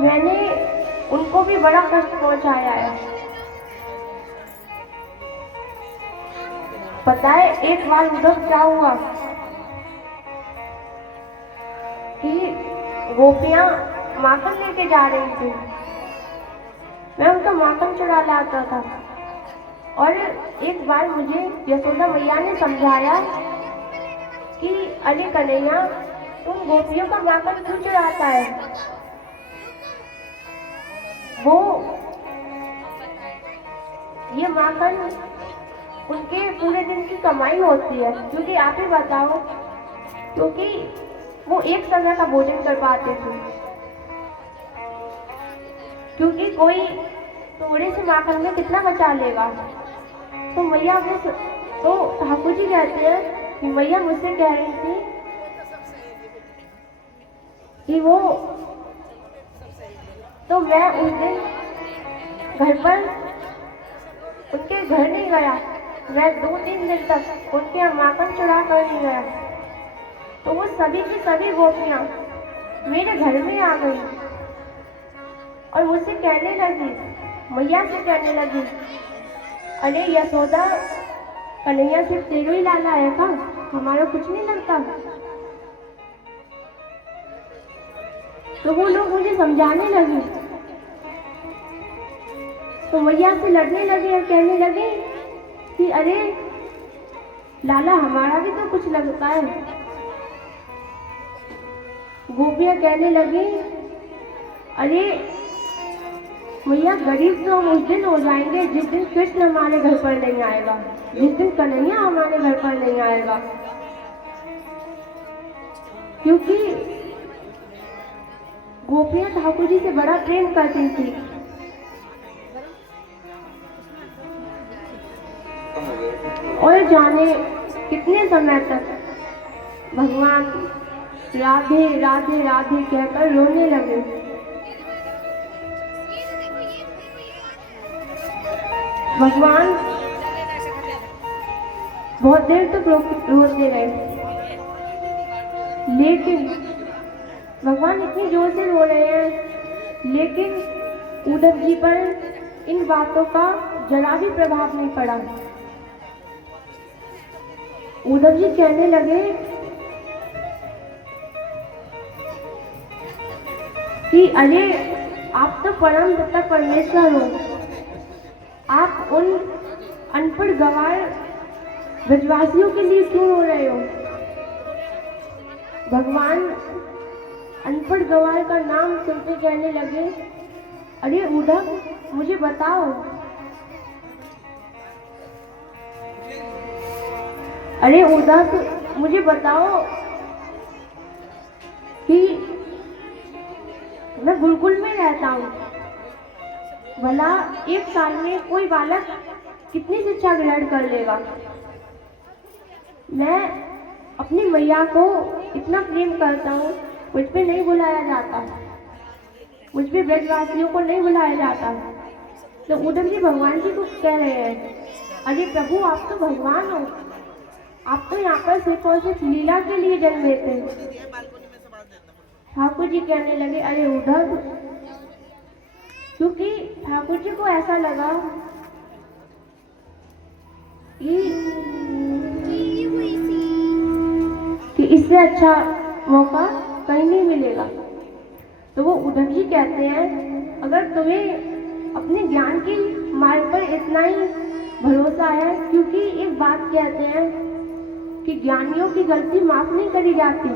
मैंने उनको भी बड़ा कष्ट पहुंचाया है। पता है एक बार उधर क्या हुआ कि गोपियां माखन लेके जा रही थी। मैं उनका माखन चुरा लाता था और एक बार मुझे यशोदा मैया ने समझाया कि अरे कन्हैया, तुम गोपियों का माखन क्यों चुराता है? वो ये माखन उनके पूरे दिन की कमाई होती है, क्योंकि आप ही बताओ, क्योंकि वो एक समय का भोजन कर पाते थे। क्योंकि कोई थोड़े से माखन में कितना बचा लेगा। तो मैया तो ठाकुर जी कहते हैं कि मैया मुझसे कह रही थी कि वो, तो मैं उस दिन घर पर उनके घर नहीं गया। मैं 2-3 दिन तक उनके यहाँ माखन चुरा कर नहीं गया। तो वो सभी की सभी गोपियां मेरे घर में आ गई और मुझसे कहने लगी, मैया से कहने लगी, अरे यशोदा, कन्हैया सिर्फ तेरे ही लाला है का, हमारा कुछ नहीं लगता। तो वो लोग मुझे समझाने लगी। तो मैया से लड़ने लगे और कहने लगे कि अरे लाला, हमारा भी तो कुछ लगता है। गोपियां कहने लगी, अरे मैया, गरीब तो हम उस दिन हो जाएंगे जिस दिन कृष्ण हमारे घर पर नहीं आएगा, जिस दिन कन्हैया हमारे घर पर नहीं आएगा। क्योंकि गोपियां ठाकुर जी से बड़ा प्रेम करती थी। और जाने कितने समय तक भगवान राधे राधे राधे कहकर रोने लगे। भगवान बहुत देर तक रोते रहे, लेकिन भगवान इतनी जोर से रो रहे हैं, लेकिन उद्धव जी पर इन बातों का जरा भी प्रभाव नहीं पड़ा। उद्धव जी कहने लगे कि अरे आप तो परम पिता परमेश्वर हो, आप उन अनपढ़ गवार ब्रजवासियों के लिए क्यों रो रहे हो? भगवान अनपढ़ गवार का नाम सुनते कहने लगे, अरे उद्धव, मुझे बताओ, अरे उद्धव, मुझे बताओ कि मैं गुरुकुल में रहता हूँ। भला एक साल में कोई बालक कितनी शिक्षा ग्रहण कर लेगा। मैं अपनी मैया को इतना प्रेम करता हूँ, मुझ पे नहीं बुलाया जाता, मुझ पे ब्रजवासियों को नहीं बुलाया जाता। तो उद्धव जी भगवान जी को कह रहे हैं, अरे प्रभु आप तो भगवान हो, आप तो यहाँ पर सिर्फ और सिर्फ लीला के लिए जन्मे थे। ठाकुर जी कहने लगे, अरे उद्धव, क्योंकि ठाकुर जी को ऐसा लगा कि इससे अच्छा मौका कहीं नहीं मिलेगा। तो वो उद्धव जी कहते हैं, अगर तुम्हें अपने ज्ञान की मार्ग पर इतना ही भरोसा है, क्योंकि एक बात कहते हैं कि ज्ञानियों की गलती माफ नहीं करी जाती,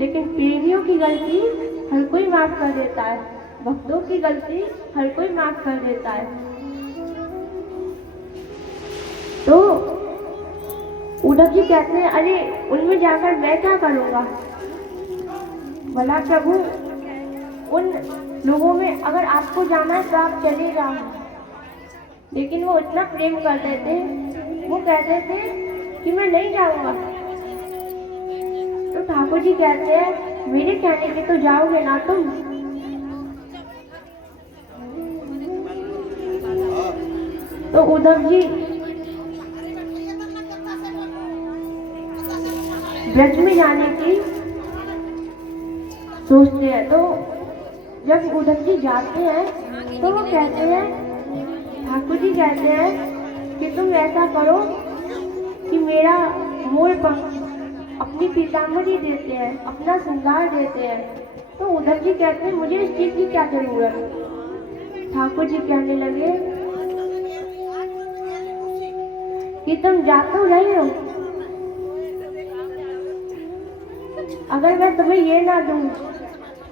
लेकिन प्रेमियों की गलती हर कोई माफ कर देता है, भक्तों की गलती हर कोई माफ कर देता है। तो उद्धव जी कहते हैं, अरे उनमें जाकर मैं क्या करूँगा। भला प्रभु, उन लोगों में अगर आपको जाना है तो आप चले जाओ। लेकिन वो इतना प्रेम करते थे, वो कहते थे कि मैं नहीं जाऊँगा। तो ठाकुर जी कहते हैं, मेरे कहने पे तो जाओगे ना तुम। तो उद्धव जी ब्रज में जाने की सोचते हैं। तो जब उद्धव जी जाते हैं तो वो कहते हैं, ठाकुर जी कहते हैं कि तुम ऐसा करो कि मेरा मोर पंख अपनी पीताम्बरी देते हैं, अपना श्रृंगार देते हैं। तो उद्धव जी कहते हैं, मुझे इस चीज की क्या जरूरत। ठाकुर जी कहने लगे कि तुम जा तो रहे हो, अगर मैं तुम्हें ये ना दूं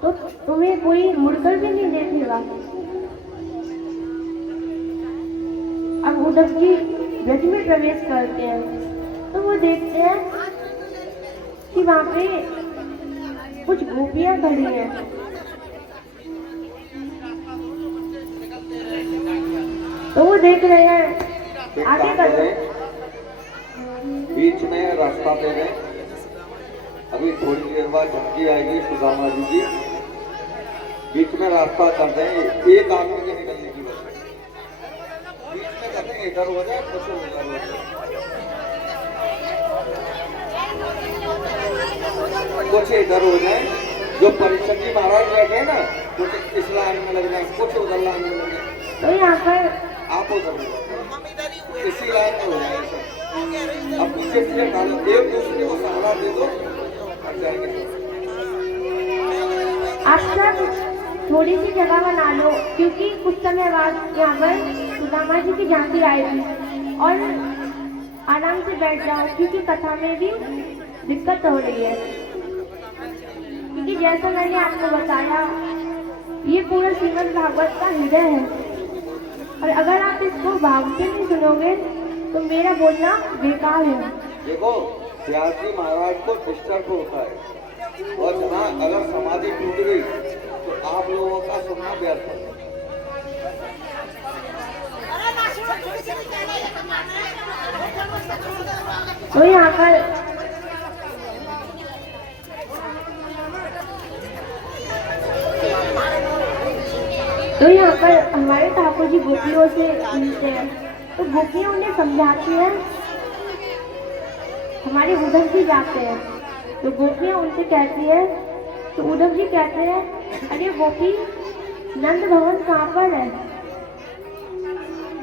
तो तुम्हें कोई मुड़कर भी नहीं देखेगा। अब उद्धव जी ब्रज में प्रवेश करते हैं तो वो देखते हैं कि वहां पे कुछ गोपियां खड़ी हैं। तो वो देख रहे हैं, आगे कर बीच में रास्ता पे गए। अभी थोड़ी देर बाद झटकी आएगी सुदामा जी की। बीच में रास्ता कर रहे हैं, एक आदमी के निकलने की वजह बीच में कहते हैं इधर हो जाए, कुछ उधर हो जाए, कुछ इधर हो जाए। जो परिषद जी महाराज बैठे हैं ना, कुछ इस लाइन में लग जाए, कुछ उधर लाइन में लग जाए। तो यहाँ पर आप उधर इसी लाइन में हो जाए। अब पीछे पीछे डालो, एक दूसरे को सहारा दे दो, आप सब थोड़ी सी जगह बना लो, क्योंकि कुछ समय बाद यहाँ पर सुदामा जी की झांकी आएगी, और आराम से बैठ जाओ, क्योंकि कथा में भी दिक्कत हो रही है। क्योंकि जैसा मैंने आपको बताया, ये पूरा श्रीमद् भागवत का हृदय है, और अगर आप इसको भाव से नहीं सुनोगे तो मेरा बोलना बेकार है। देखो, व्यास जी महाराज को डिस्टर्ब होता है, और जहाँ अगर समाधि टूट गई तो आप लोगों का सुनना व्यर्थ है। तो यहाँ पर हमारे ठाकुर जी गोपियों से मिलते हैं, तो गोपियाँ उन्हें समझाती हैं। हमारे उद्धव जी जाते हैं तो गोपियाँ उनसे कहती है, तो उद्धव जी कहते हैं, अरे गोपी, नंद भवन कहाँ पर है।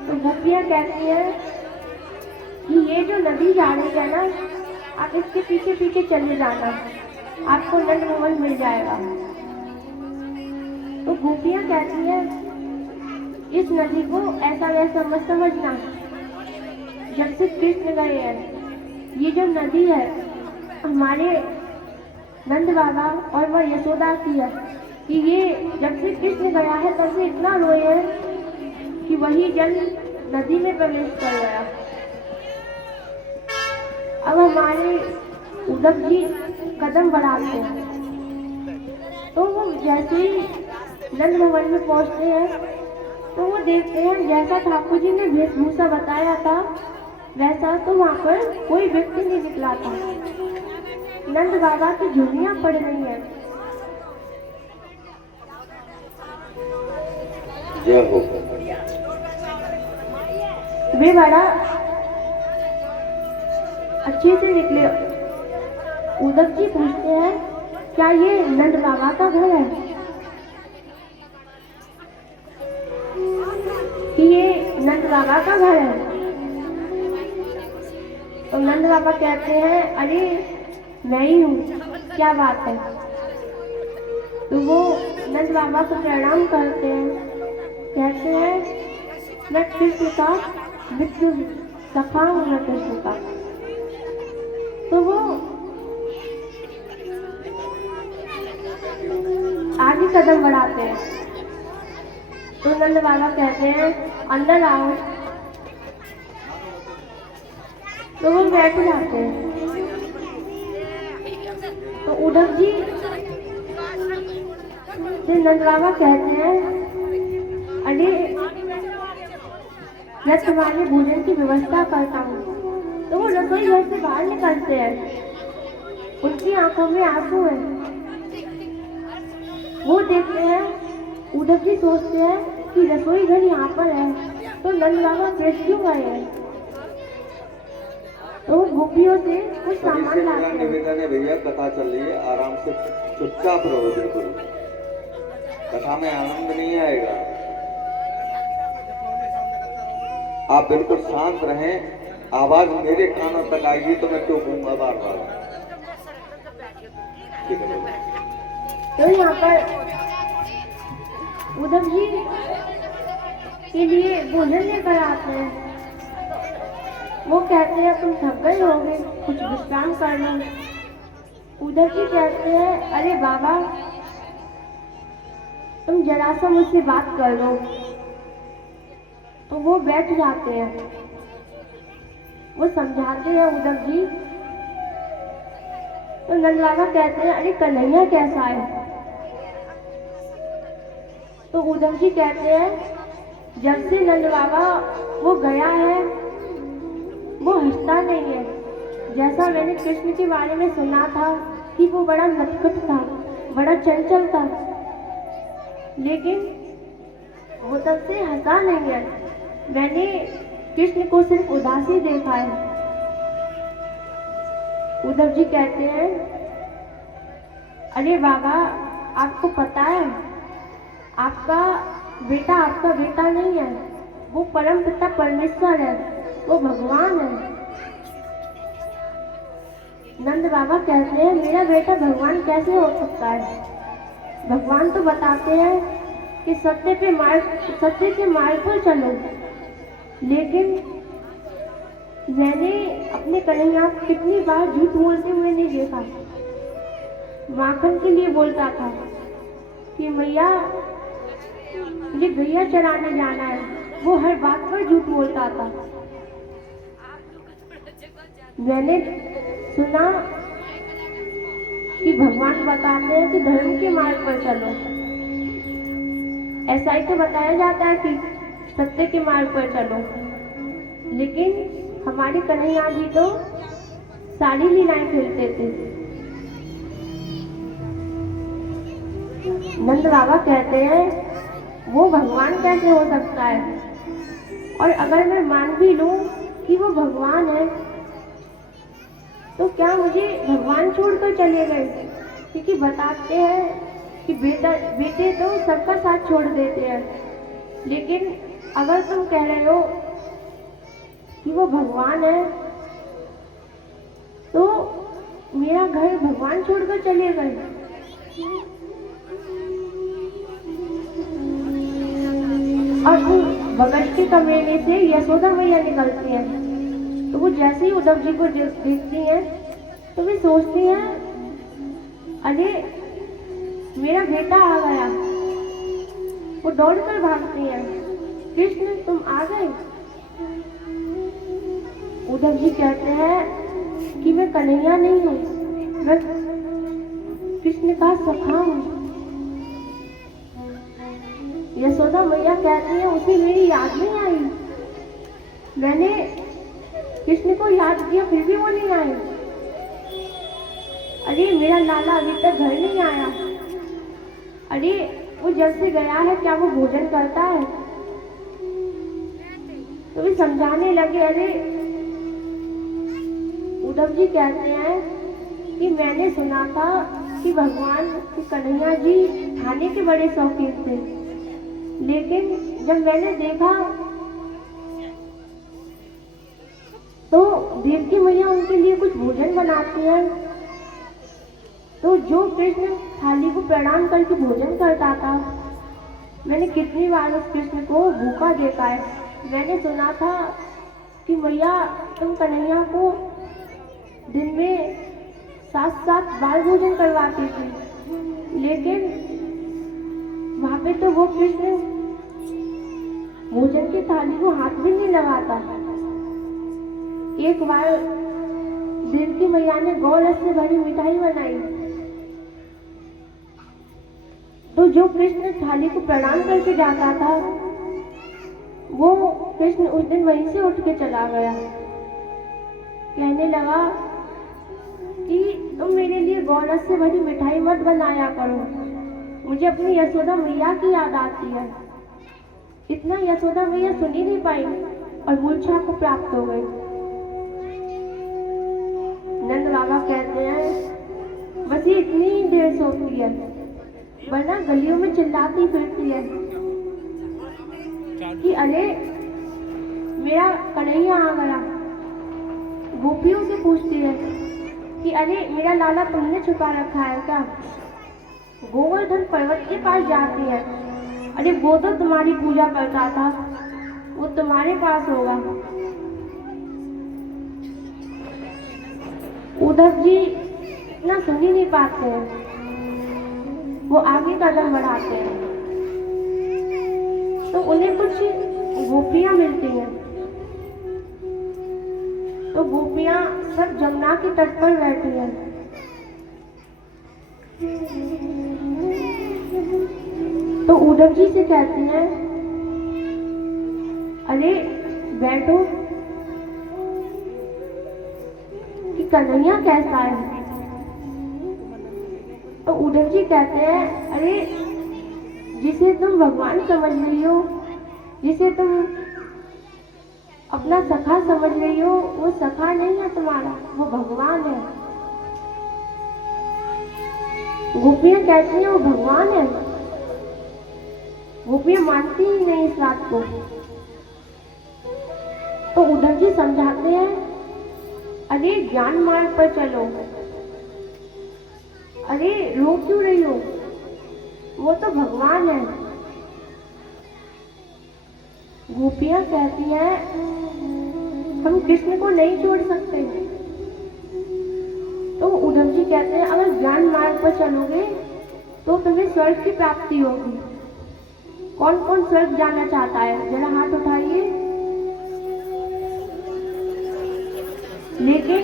तो गोपियाँ कहती है कि ये जो नदी जा रही है ना, आप इसके पीछे पीछे चले जाना, आपको नंद भवन मिल जाएगा। तो गोपियाँ कहती है, इस नदी को ऐसा वैसा मत समझना, जब से कृष्ण गए हैं ये जो नदी है हमारे नंद बाबा और वह यशोदा की है, कि ये जब से कृष्ण गया है तब से इतना रोए हैं कि वही जल नदी में प्रवेश कर गया। अब हमारे उद्धव जी कदम बढ़ाते हैं जैसे ही नंद भवन में पहुंचते हैं तो वो देखते हैं जैसा ठाकुर जी ने वेशभूषा बताया था वैसा तो वहाँ पर कोई व्यक्ति नहीं निकला था। नंद बाबा की झुर्रियाँ पड़ रही हैं। जय हो। वे बड़ा अच्छे से निकले। उद्धव जी पूछते हैं क्या ये नंद बाबा का घर है कि ये नंद बाबा का घर है? तो नंद बाबा कहते हैं अरे मैं ही हूँ, क्या बात है। तो वो नंद बाबा को प्रणाम करते हैं, कहते हैं मैं कृष्ण का विष्णु सखा हूँ, मैं कृष्ण का। तो वो आगे कदम बढ़ाते हैं। तो नंद बाबा कहते हैं अंदर आओ। तो वो बैठ जाते हैं। तो उद्धव जी से नंद बाबा कहते हैं अरे मैं तुम्हारे भोजन की व्यवस्था करता हूँ। तो वो रसोई घर से बाहर निकलते हैं। उनकी आंखों में आंसू है। वो देखते हैं, उद्धव जी सोचते हैं कि रसोई घर यहाँ पर है तो नंद बाबा फ्रेश क्यों गए हैं। तो गोपियों से कुछ सामान लाते हैं। निवेदन है भैया, कथा चल रही है, आराम से चुपचाप रहो, बिल्कुल कथा में आनंद नहीं आएगा। आप बिल्कुल शांत रहें। आवाज मेरे कानों तक आएगी तो मैं टोकूंगा बार बार। ठीक है। तो यहाँ पर उद्धव जी के लिए भोजन लेकर आते हैं। वो कहते हैं तुम थक गए होगे, कुछ विश्राम कर लो। उद्धव जी कहते हैं अरे बाबा तुम जरा सा मुझसे बात कर लो। तो वो बैठ जाते हैं। वो समझाते हैं उद्धव जी। तो नंद बाबा कहते हैं अरे कन्हैया कैसा है। तो उद्धव जी कहते हैं जब से नंद बाबा वो गया है वो हंसता नहीं है। जैसा मैंने कृष्ण के बारे में सुना था कि वो बड़ा नटखट था, बड़ा चंचल था, लेकिन वो तब से हंसा नहीं है। मैंने कृष्ण को सिर्फ उदासी देखा है। उद्धव जी कहते हैं अरे बाबा आपको पता है आपका बेटा नहीं है, वो परम पिता परमेश्वर है, वो भगवान है। नंद बाबा कहते हैं मेरा बेटा भगवान कैसे हो सकता है। भगवान तो बताते हैं कि सत्य के मार्ग पर चलो, लेकिन मैंने अपने कन्हैया कितनी बार झूठ बोलते हुए नहीं देखा। माखन के लिए बोलता था कि मैया मुझे गैया चराने जाना है, वो हर बात पर झूठ बोलता था। मैंने सुना कि भगवान बताते हैं कि धर्म के मार्ग पर चलो। ऐसा ही तो बताया जाता है कि सत्य के मार्ग पर चलो, लेकिन हमारे कन्हैया जी तो सारी लीलाएं खेलते थे। नंद बाबा कहते हैं वो भगवान कैसे हो सकता है। और अगर मैं मान भी लूं कि वो भगवान है तो क्या मुझे भगवान छोड़कर चले गए। क्योंकि बताते हैं कि बेटे तो सबका साथ छोड़ देते हैं, लेकिन अगर तुम कह रहे हो कि वो भगवान है तो मेरा घर भगवान छोड़कर चले गए। और वो बगल के कमरे में से यशोदा मैया निकलती है। तो वो जैसे ही उद्धव जी को देखती हैं तो वे सोचती हैं अरे मेरा बेटा आ गया। वो दौड़कर भागती हैं, कृष्ण तुम आ गए। उद्धव जी कहते हैं कि मैं कन्हैया नहीं हूँ, मैं कृष्ण का सखा हूँ। यशोदा मैया कहती है उसे मेरी याद नहीं आई। मैंने कृष्ण को याद किया फिर भी वो नहीं आए। अरे मेरा लाला अभी तक घर नहीं आया। अरे वो जब से गया है क्या वो भोजन करता है? तो वे समझाने लगे। अरे उद्धव जी कहते हैं कि मैंने सुना था कि भगवान कि कन्हैया जी खाने के बड़े शौकीन थे, लेकिन जब मैंने देखा तो देवकी मैया उनके लिए कुछ भोजन बनाती है, तो जो कृष्ण थाली को प्रणाम करके भोजन करता था, मैंने कितनी बार उस कृष्ण को भूखा देखा है। मैंने सुना था कि मैया तुम कन्हैया को दिन में 7-7 बार भोजन करवाती थी, लेकिन वहां पे तो वो कृष्ण भोजन की थाली को हाथ भी नहीं लगाता। एक बार देवकी मैया ने गौरस से भरी मिठाई बनाई, तो जो कृष्ण थाली को प्रणाम करके जाता था, वो कृष्ण उस दिन वहीं से उठ के चला गया। कहने लगा कि तुम मेरे लिए गौरस से भरी मिठाई मत बनाया करो, मुझे अपनी यशोदा मैया की याद आती है। इतना यशोदा मैया सुन ही नहीं पाई और मूर्छा को प्राप्त हो गई। नंद बाबा कहते हैं बस ये इतनी ही देर सोती है, वरना गलियों में चिल्लाती फिरती है कि अरे मेरा कन्हैया आ गया। गोपियों से पूछती है कि अरे मेरा लाला तुमने छुपा रखा है क्या? गोवर्धन पर्वत के पास जाती है। अरे वो तो तुम्हारी पूजा करता था, वो तुम्हारे पास होगा। उद्धव जी इतना सुन ही नहीं पाते हैं, वो आगे कदम बढ़ाते हैं। तो उन्हें कुछ गोपियां मिलती हैं, तो गोपियां सब जमुना के तट पर बैठी हैं। तो उद्धव जी से कहती हैं अरे बैठो कि कन्हैया कैसा है? तो उद्धव जी कहते हैं अरे जिसे तुम भगवान समझ रही हो, जिसे तुम अपना सखा समझ रही हो, वो सखा नहीं है तुम्हारा, वो भगवान है। गोपियां कहती हैं वो भगवान है। गोपियां मानती ही नहीं इस बात को। तो उद्धव जी समझाते हैं अरे ज्ञान मार्ग पर चलो, अरे रो क्यों रही हो, वो तो भगवान है। गोपियां कहती हैं हम कृष्ण को नहीं छोड़ सकते। तो उद्धव जी कहते हैं अगर ज्ञान मार्ग पर चलोगे तो तुम्हें स्वर्ग की प्राप्ति होगी। कौन कौन स्वर्ग जाना चाहता है, जरा हाथ उठाइए। लेकिन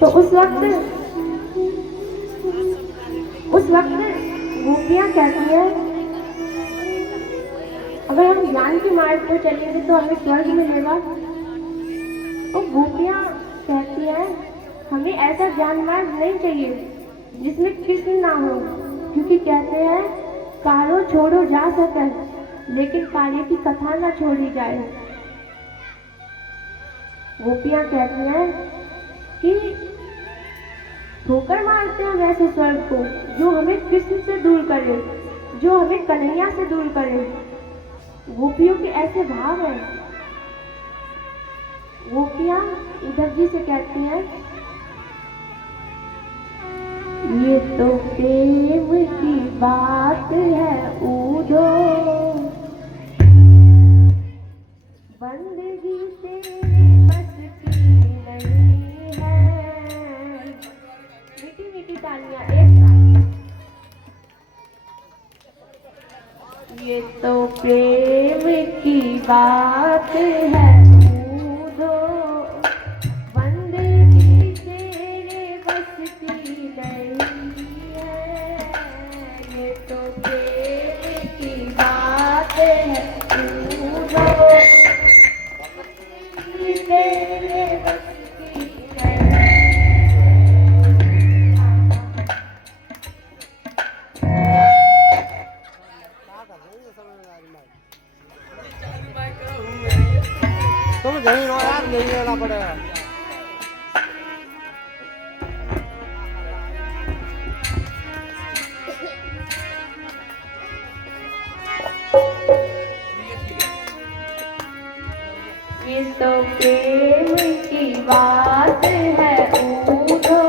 तो उस वक्त गोपियां कहती है अगर हम ज्ञान के मार्ग पर चलेंगे तो हमें स्वर्ग मिलेगा। तो गोपियां कहती हैं हमें ऐसा ज्ञान मार्ग नहीं चाहिए जिसमें कृष्ण ना हो, क्योंकि कहते हैं कारो छोड़ो जा सके, लेकिन कार्य की कथा ना छोड़ी जाए। गोपियां कहती हैं कि ठोकर मारते हैं वैसे स्वर्ग को जो हमें कृष्ण से दूर करे, जो हमें कन्हैया से दूर करे। गोपियों के ऐसे भाव हैं। गोपियां उद्धव जी से कहती हैं ये तो प्रेम की बात है उधो, बंदगी तेरे बस की नहीं है। मीठी मीठी तालियां एक साथ। ये तो प्रेम की बात है उधो, बंदगी तेरे बस की नहीं लेना पड़ेगा। ये तो प्रेम की बात है ऊधो,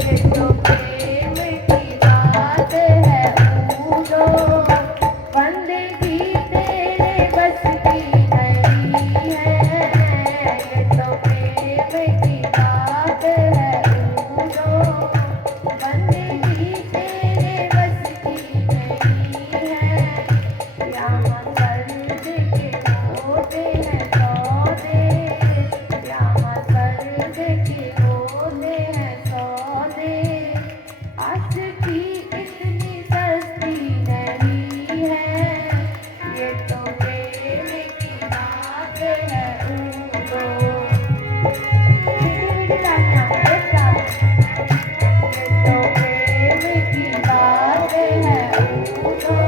ये तो प्रेम की बात है ऊधो, बंदगी तेरे बस की नहीं है। ये तो प्रेम की बात है ऊधो, बंदगी तेरे बस की नहीं है। यहाँ दर्द के होते हैं सौदे, यहाँ दर्द के होते हैं सौदे, आशिकी इतनी सस्ती नहीं है। ये तो प्रेम की बात है ऊधो। मीठी मीठी तालियां, एक साथ। ये तो प्रेम की बात है ऊधो,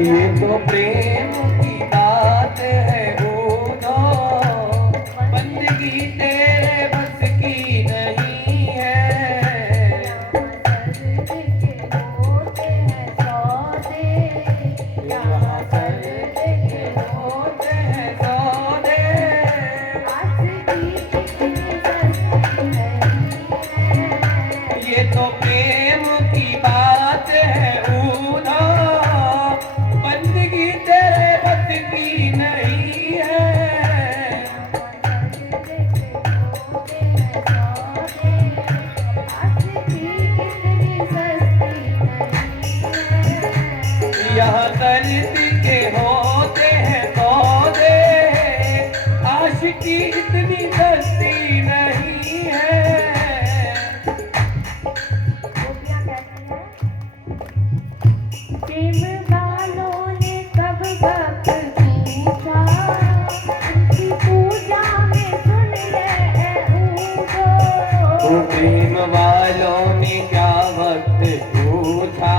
ये तो प्रेम की बात है ऊधो, बंदगी तेरे बस की नहीं है। दर्द के होते हैं सौदे, यहाँ दर्द के होते हैं सौदे, आशिकी इतनी सस्ती नहीं है। ये तो प्रेम की बात है ऊधो, बंदगी तेरे बस की नहीं है। दर्द के होते हैं सौदे, आशिकी इतनी सस्ती नहीं है। यहाँ दर्द के होते हैं सौदे, आशिकी इतनी सस्ती नहीं है। गोपियाँ कहती हैं, प्रेम वालों ने सब वक्त पूछा, उनकी पूजा में सुन ले ऊधो। प्रेम वालों ने क्या वक्त पूछा,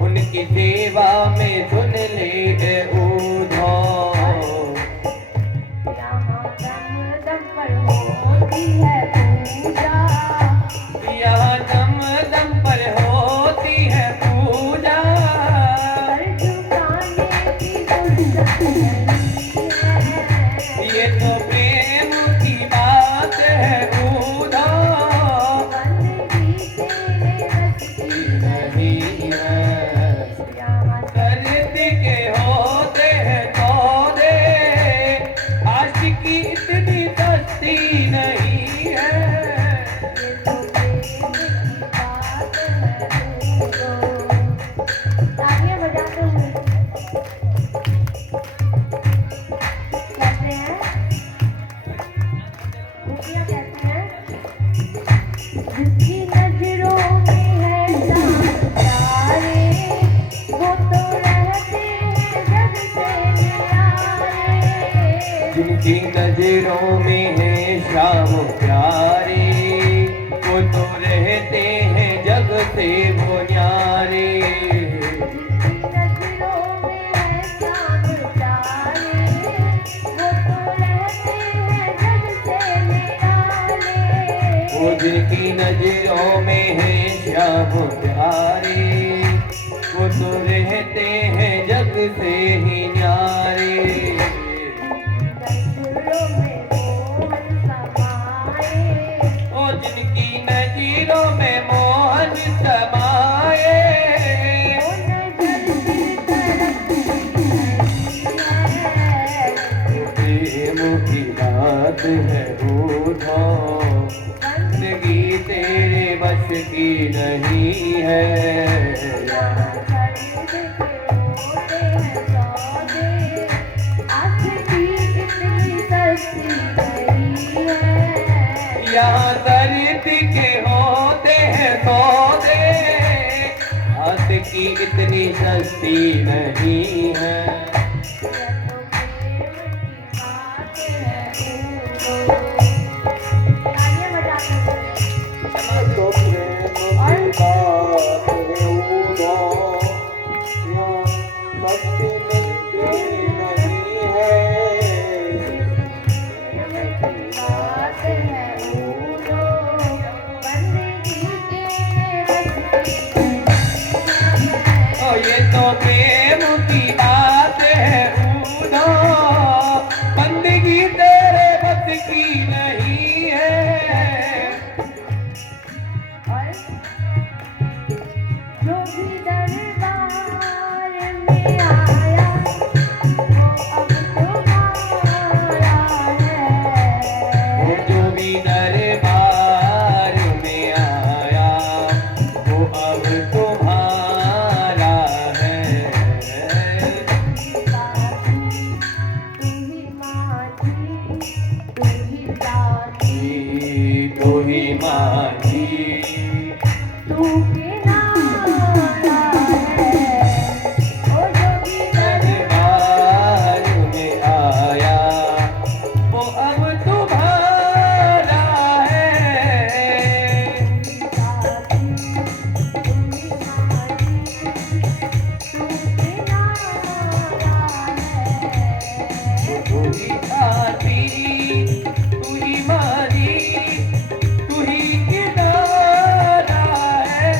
उनकी सेवा में सुन ले ऊधो। यहाँ दम दम पर होती है पूजा, यहाँ दम दम पर होती है पूजा, सर झुकाने की फुर्सत नहीं है। ये तो प्रेम की बात है ऊधो, बंदगी तेरे बस की नहीं है। यहाँ दर्द के होते हैं सौदे, आशिकी इतनी सस्ती नहीं है। ये तो प्रेम की बात है ऊधो। तालियां बजाते हुए कहते हैं, गोपियाँ कहती हैं, जिसकी नजरों में है चांद तारे, वो तो रहते हैं जग से न्यारे। जिनकी नजरों में है श्याम प्यारे, वो तो रहते हैं जग से वो न्यारे। जिसकी नजरों में है चांद तारे, वो तो रहते हैं जग से निराले। वो जिनकी नजरों में है श्याम प्यारे, वो तो रहते हैं जग से ही न्यारे। नजरों में मोहन समाए, ओ जिनकी नजरों में मोहन समाए, वो नजर फिर तरसती है। प्रेम की बात है ऊधो, बंदगी तेरे बस की नहीं है। यहाँ दर्द के होते हैं सौदे, आशिकी इतनी सस्ती नहीं है। यहाँ दर्द के होते हैं सौदे, आशिकी इतनी सस्ती नहीं है। तो प्रेम की बात है ऊधो, भक्ति मिलती नहीं है। बात है ऊनो, बंदगी के रस की ओ ये तो प्रेम की बात है ऊनो, बंदगी तेरे बस की नहीं है। और जो भी दरबार में आया वो अब तुम्हारा है। वो जो भी दरबार में आया वो अब तुम्हारा है। तू ही माझी, तू ही साथी, तू ही माझी, तू किनारा है। ओ जो भी दरबार में आया वो अब तुम्हारा है। साथी, तू ही माझी, तू किनारा है। तू ही साथी, तू ही माझी, तू ही किनारा है।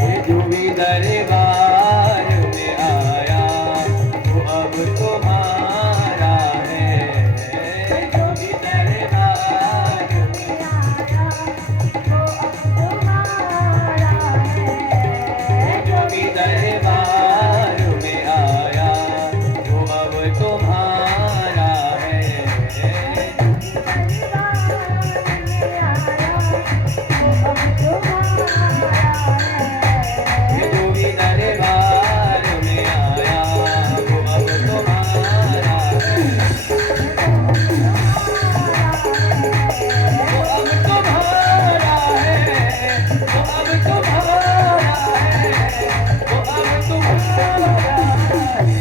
ये जो भी दरबार में आया वो अब तुम्हारा है। जो भी दरबार में जो भी दरबार में आया वो अब तुम्हारा है। ये जो भी दरबार में आया वो अब तुम्हारा है। वो अब तुम्हारा है। वो अब तुम्हारा है। वो अब तुम्हारा है।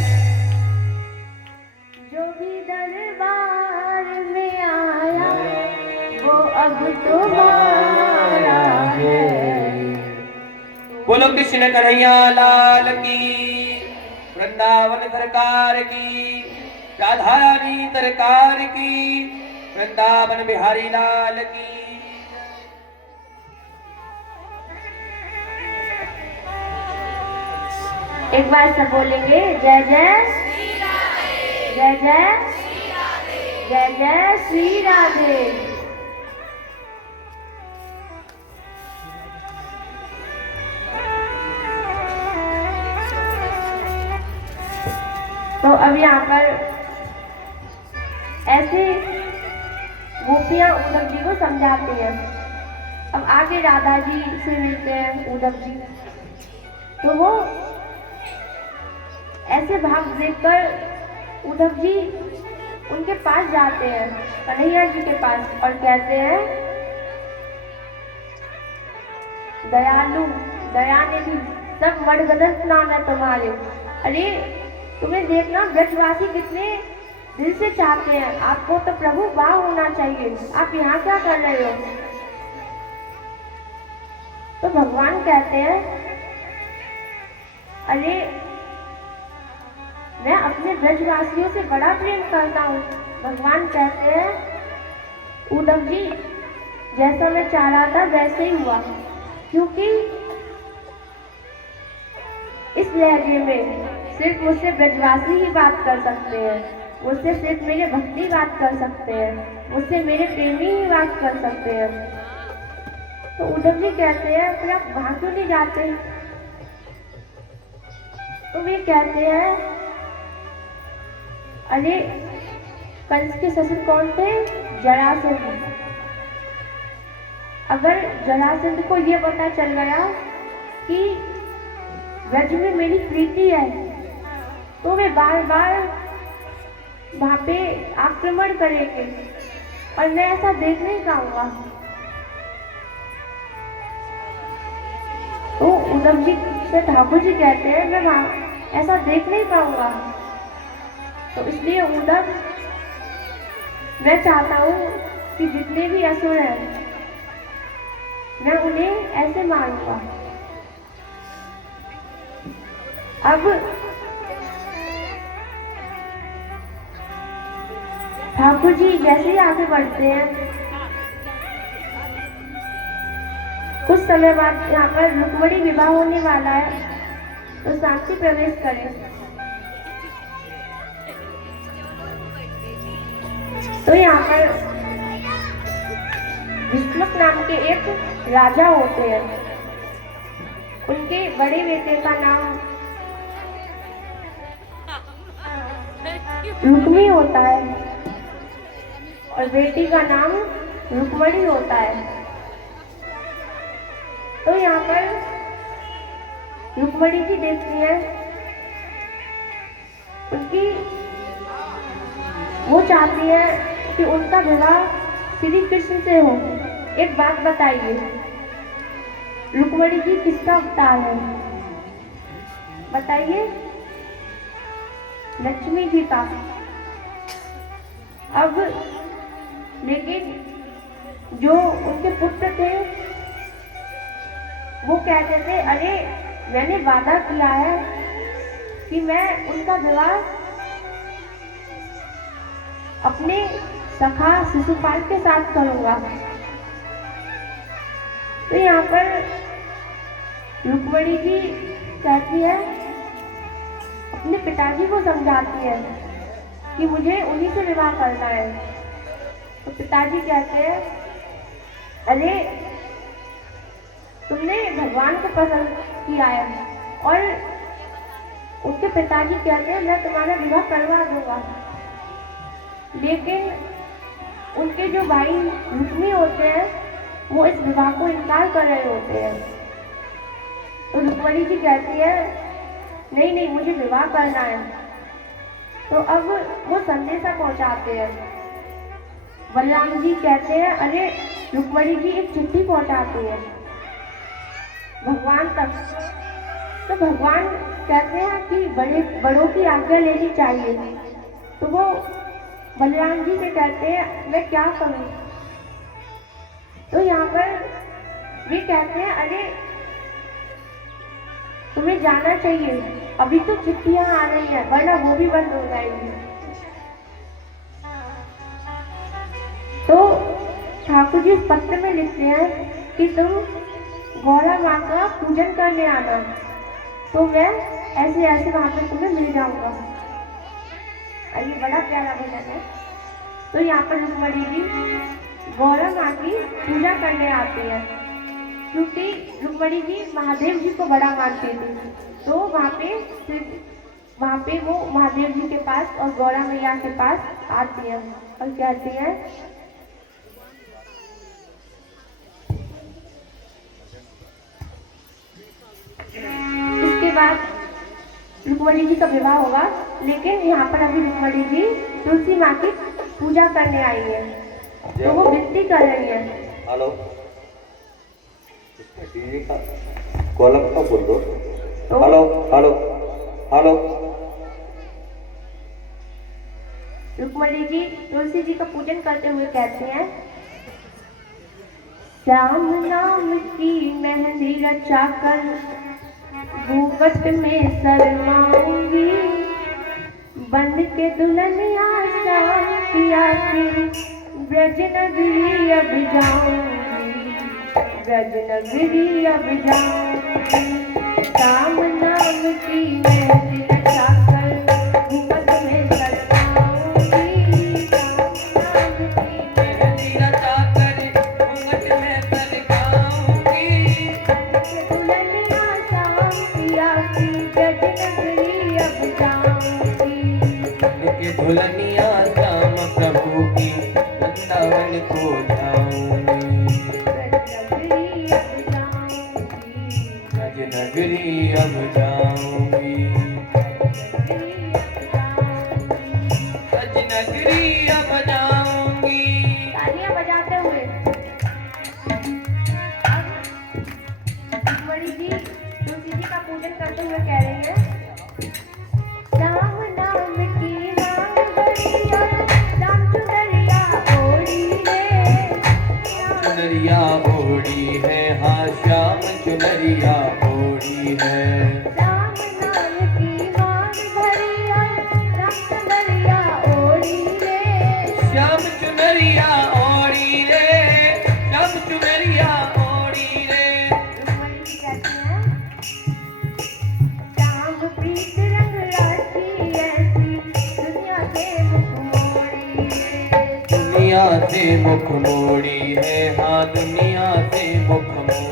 जो भी दरबार में आया वो अब तुम्हारा है। बोलो कृष्ण कन्हैया लाल की, वृंदावन सरकार की, राधा रानी सरकार की, वृंदावन बिहारी लाल की। एक बार सब बोलेंगे जय जय जय जय जय जय श्री राधे। तो अब यहाँ पर ऐसे गोपियाँ उद्धव जी को समझाते हैं। अब आगे राधा जी से मिलते हैं उद्धव जी, तो वो ऐसे भाव देखकर उद्धव जी उनके पास जाते हैं, कन्हैया जी के पास, और कहते हैं दयालु दयानिधि सब मठगदन नाम है तुम्हारे। अरे तुम्हें देखना ब्रजवासी कितने दिल से चाहते हैं, आपको तो प्रभु भाव होना चाहिए, आप यहाँ क्या कर रहे हो। तो भगवान कहते हैं अरे मैं अपने ब्रजवासियों से बड़ा प्रेम करता हूँ। भगवान कहते हैं उद्धव जी जैसा मैं चाह रहा था वैसे ही हुआ, क्योंकि इस लहजे में सिर्फ मुझसे ब्रजवासी ही बात कर सकते हैं, मुझसे सिर्फ मेरे भक्ति बात कर सकते हैं, मुझसे मेरे प्रेमी ही बात कर सकते हैं। तो उद्धव जी कहते हैं फिर आप वहां क्यों नहीं जाते। तो वे कहते हैं अरे कंस के ससुर कौन थे, जरासंध। अगर जरासंध को ये पता चल गया कि ब्रज में मेरी प्रीति है तो वे बार बार वहां पे आक्रमण करेंगे और मैं ऐसा देख नहीं पाऊंगा। तो उद्धव जी से ठाकुर जी कहते हैं मैं वहां ऐसा देख नहीं पाऊंगा, तो इसलिए उद्धव मैं चाहता हूँ कि जितने भी असुर हैं मैं उन्हें ऐसे मारूंगा। अब ठाकुर जी जैसे ही आगे बढ़ते हैं, कुछ समय बाद यहाँ पर रुक्मणी विवाह होने वाला है, तो शांति प्रवेश करें। तो यहाँ पर विष्णुक नाम के एक राजा होते हैं। उनके बड़े बेटे का नाम रुक्मी होता है और बेटी का नाम रुक्मणी होता है। तो यहाँ पर रुक्मणी जी देखती है, उनकी वो चाहती है कि उनका विवाह श्री कृष्ण से हो। एक बात बताइए, रुक्मणी जी किसका अवतार है? बताइए। लक्ष्मी जी का। अब लेकिन जो उनके पुत्र थे वो कहते थे, अरे मैंने वादा किया है कि मैं उनका विवाह अपने सखा शिशुपाल के साथ करूंगा। तो यहाँ पर रुक्मणी जी कहती है, अपने पिताजी को समझाती है कि मुझे उन्हीं से विवाह करना है। तो पिताजी कहते हैं, अरे तुमने भगवान को पसंद किया है। और उनके पिताजी कहते हैं, मैं तुम्हारा विवाह करवा दूंगा। लेकिन उनके जो भाई रुक्मी होते हैं वो इस विवाह को इनकार कर रहे होते हैं। तो रुक्मणी जी कहती है, नहीं नहीं, मुझे विवाह करना है। तो अब वो संदेशा पहुंचाते हैं। बलराम जी कहते हैं, अरे रुक्मणी जी एक चिट्ठी पहुंचाती है भगवान तक। तो भगवान कहते हैं कि बड़ों की आज्ञा लेनी चाहिए। तो वो बलराम जी से कहते हैं, मैं क्या करूं? तो यहाँ पर वे कहते हैं, अरे तुम्हें जाना चाहिए, अभी तो चिट्ठियां आ रही हैं, वरना वो भी बंद हो जाएंगी। तो ठाकुर जी इस पत्र में लिखते हैं कि तुम गौरा माँ का पूजन करने आना, तो मैं ऐसे ऐसे वहां पर तुम्हें मिल जाऊंगा। ये बड़ा प्यारा भजन है। तो यहाँ पर रुक्मणी जी गौरा माँ की पूजा करने आती है, क्योंकि रुक्मणी जी महादेव जी को बड़ा मानती थी। तो वहाँ पे वो महादेव जी के पास और गौरा मैया के पास आती है और कहती है, इसके बाद रुक्मणी जी का विवाह होगा। लेकिन यहाँ पर अभी रुक्मणी जी तुलसी माँ की पूजा करने आई है, तो वो विनती कर रही है। हेलो, डीजे का कॉलम का बोल दो। Hello hello hello. Rukmani ji Tulsi ji का पूजन करते हुए कहते हैं, श्याम नाम की मेहंदी रचा कर घूंघट में शर्माऊंगी, बन के दुल्हनिया श्याम पिया की ब्रज नगरी अब जाऊंगी, ब्रज नगरी अब जाऊंगी। श्याम नाम की मेहंदी रचा कर घूंघट में शर्माऊंगी, श्याम नाम की मेहंदी रचा कर घूंघट में शर्माऊंगी, दुल्हनिया श्याम पिया की ब्रज नगरी अब जाऊंगी, के दुल्हनिया श्याम प्रभु की वृंदावन को जाऊंगी, ब्रज नगरी अब जाऊंगी, ब्रज नगरी अब जाऊंगी, ब्रज नगरी अब जाऊंगी। तालियां बजाते हुए रुक्मणी जी तुलसी जी का पूजन करते हुए कह रही है, राम नाम की राम बढ़िया, राम चुनरिया ओढ़ी रे, चुनरिया ओढ़ी है, हाँ श्याम चुनरिया ओढ़ी है। राम नाम की मान भरिया राम चुनरिया ओढ़ी रे। श्याम चुनरिया ओढ़ी रे, श्याम चुनरिया ओढ़ी रे। रुक्मणी जी कहती हैं, श्याम प्रीत रंग राखी ऐसी दुनिया से मुख मोड़ी रे। दुनिया से मुख मोड़ी है, हाँ दुनिया से मुख मोड़ी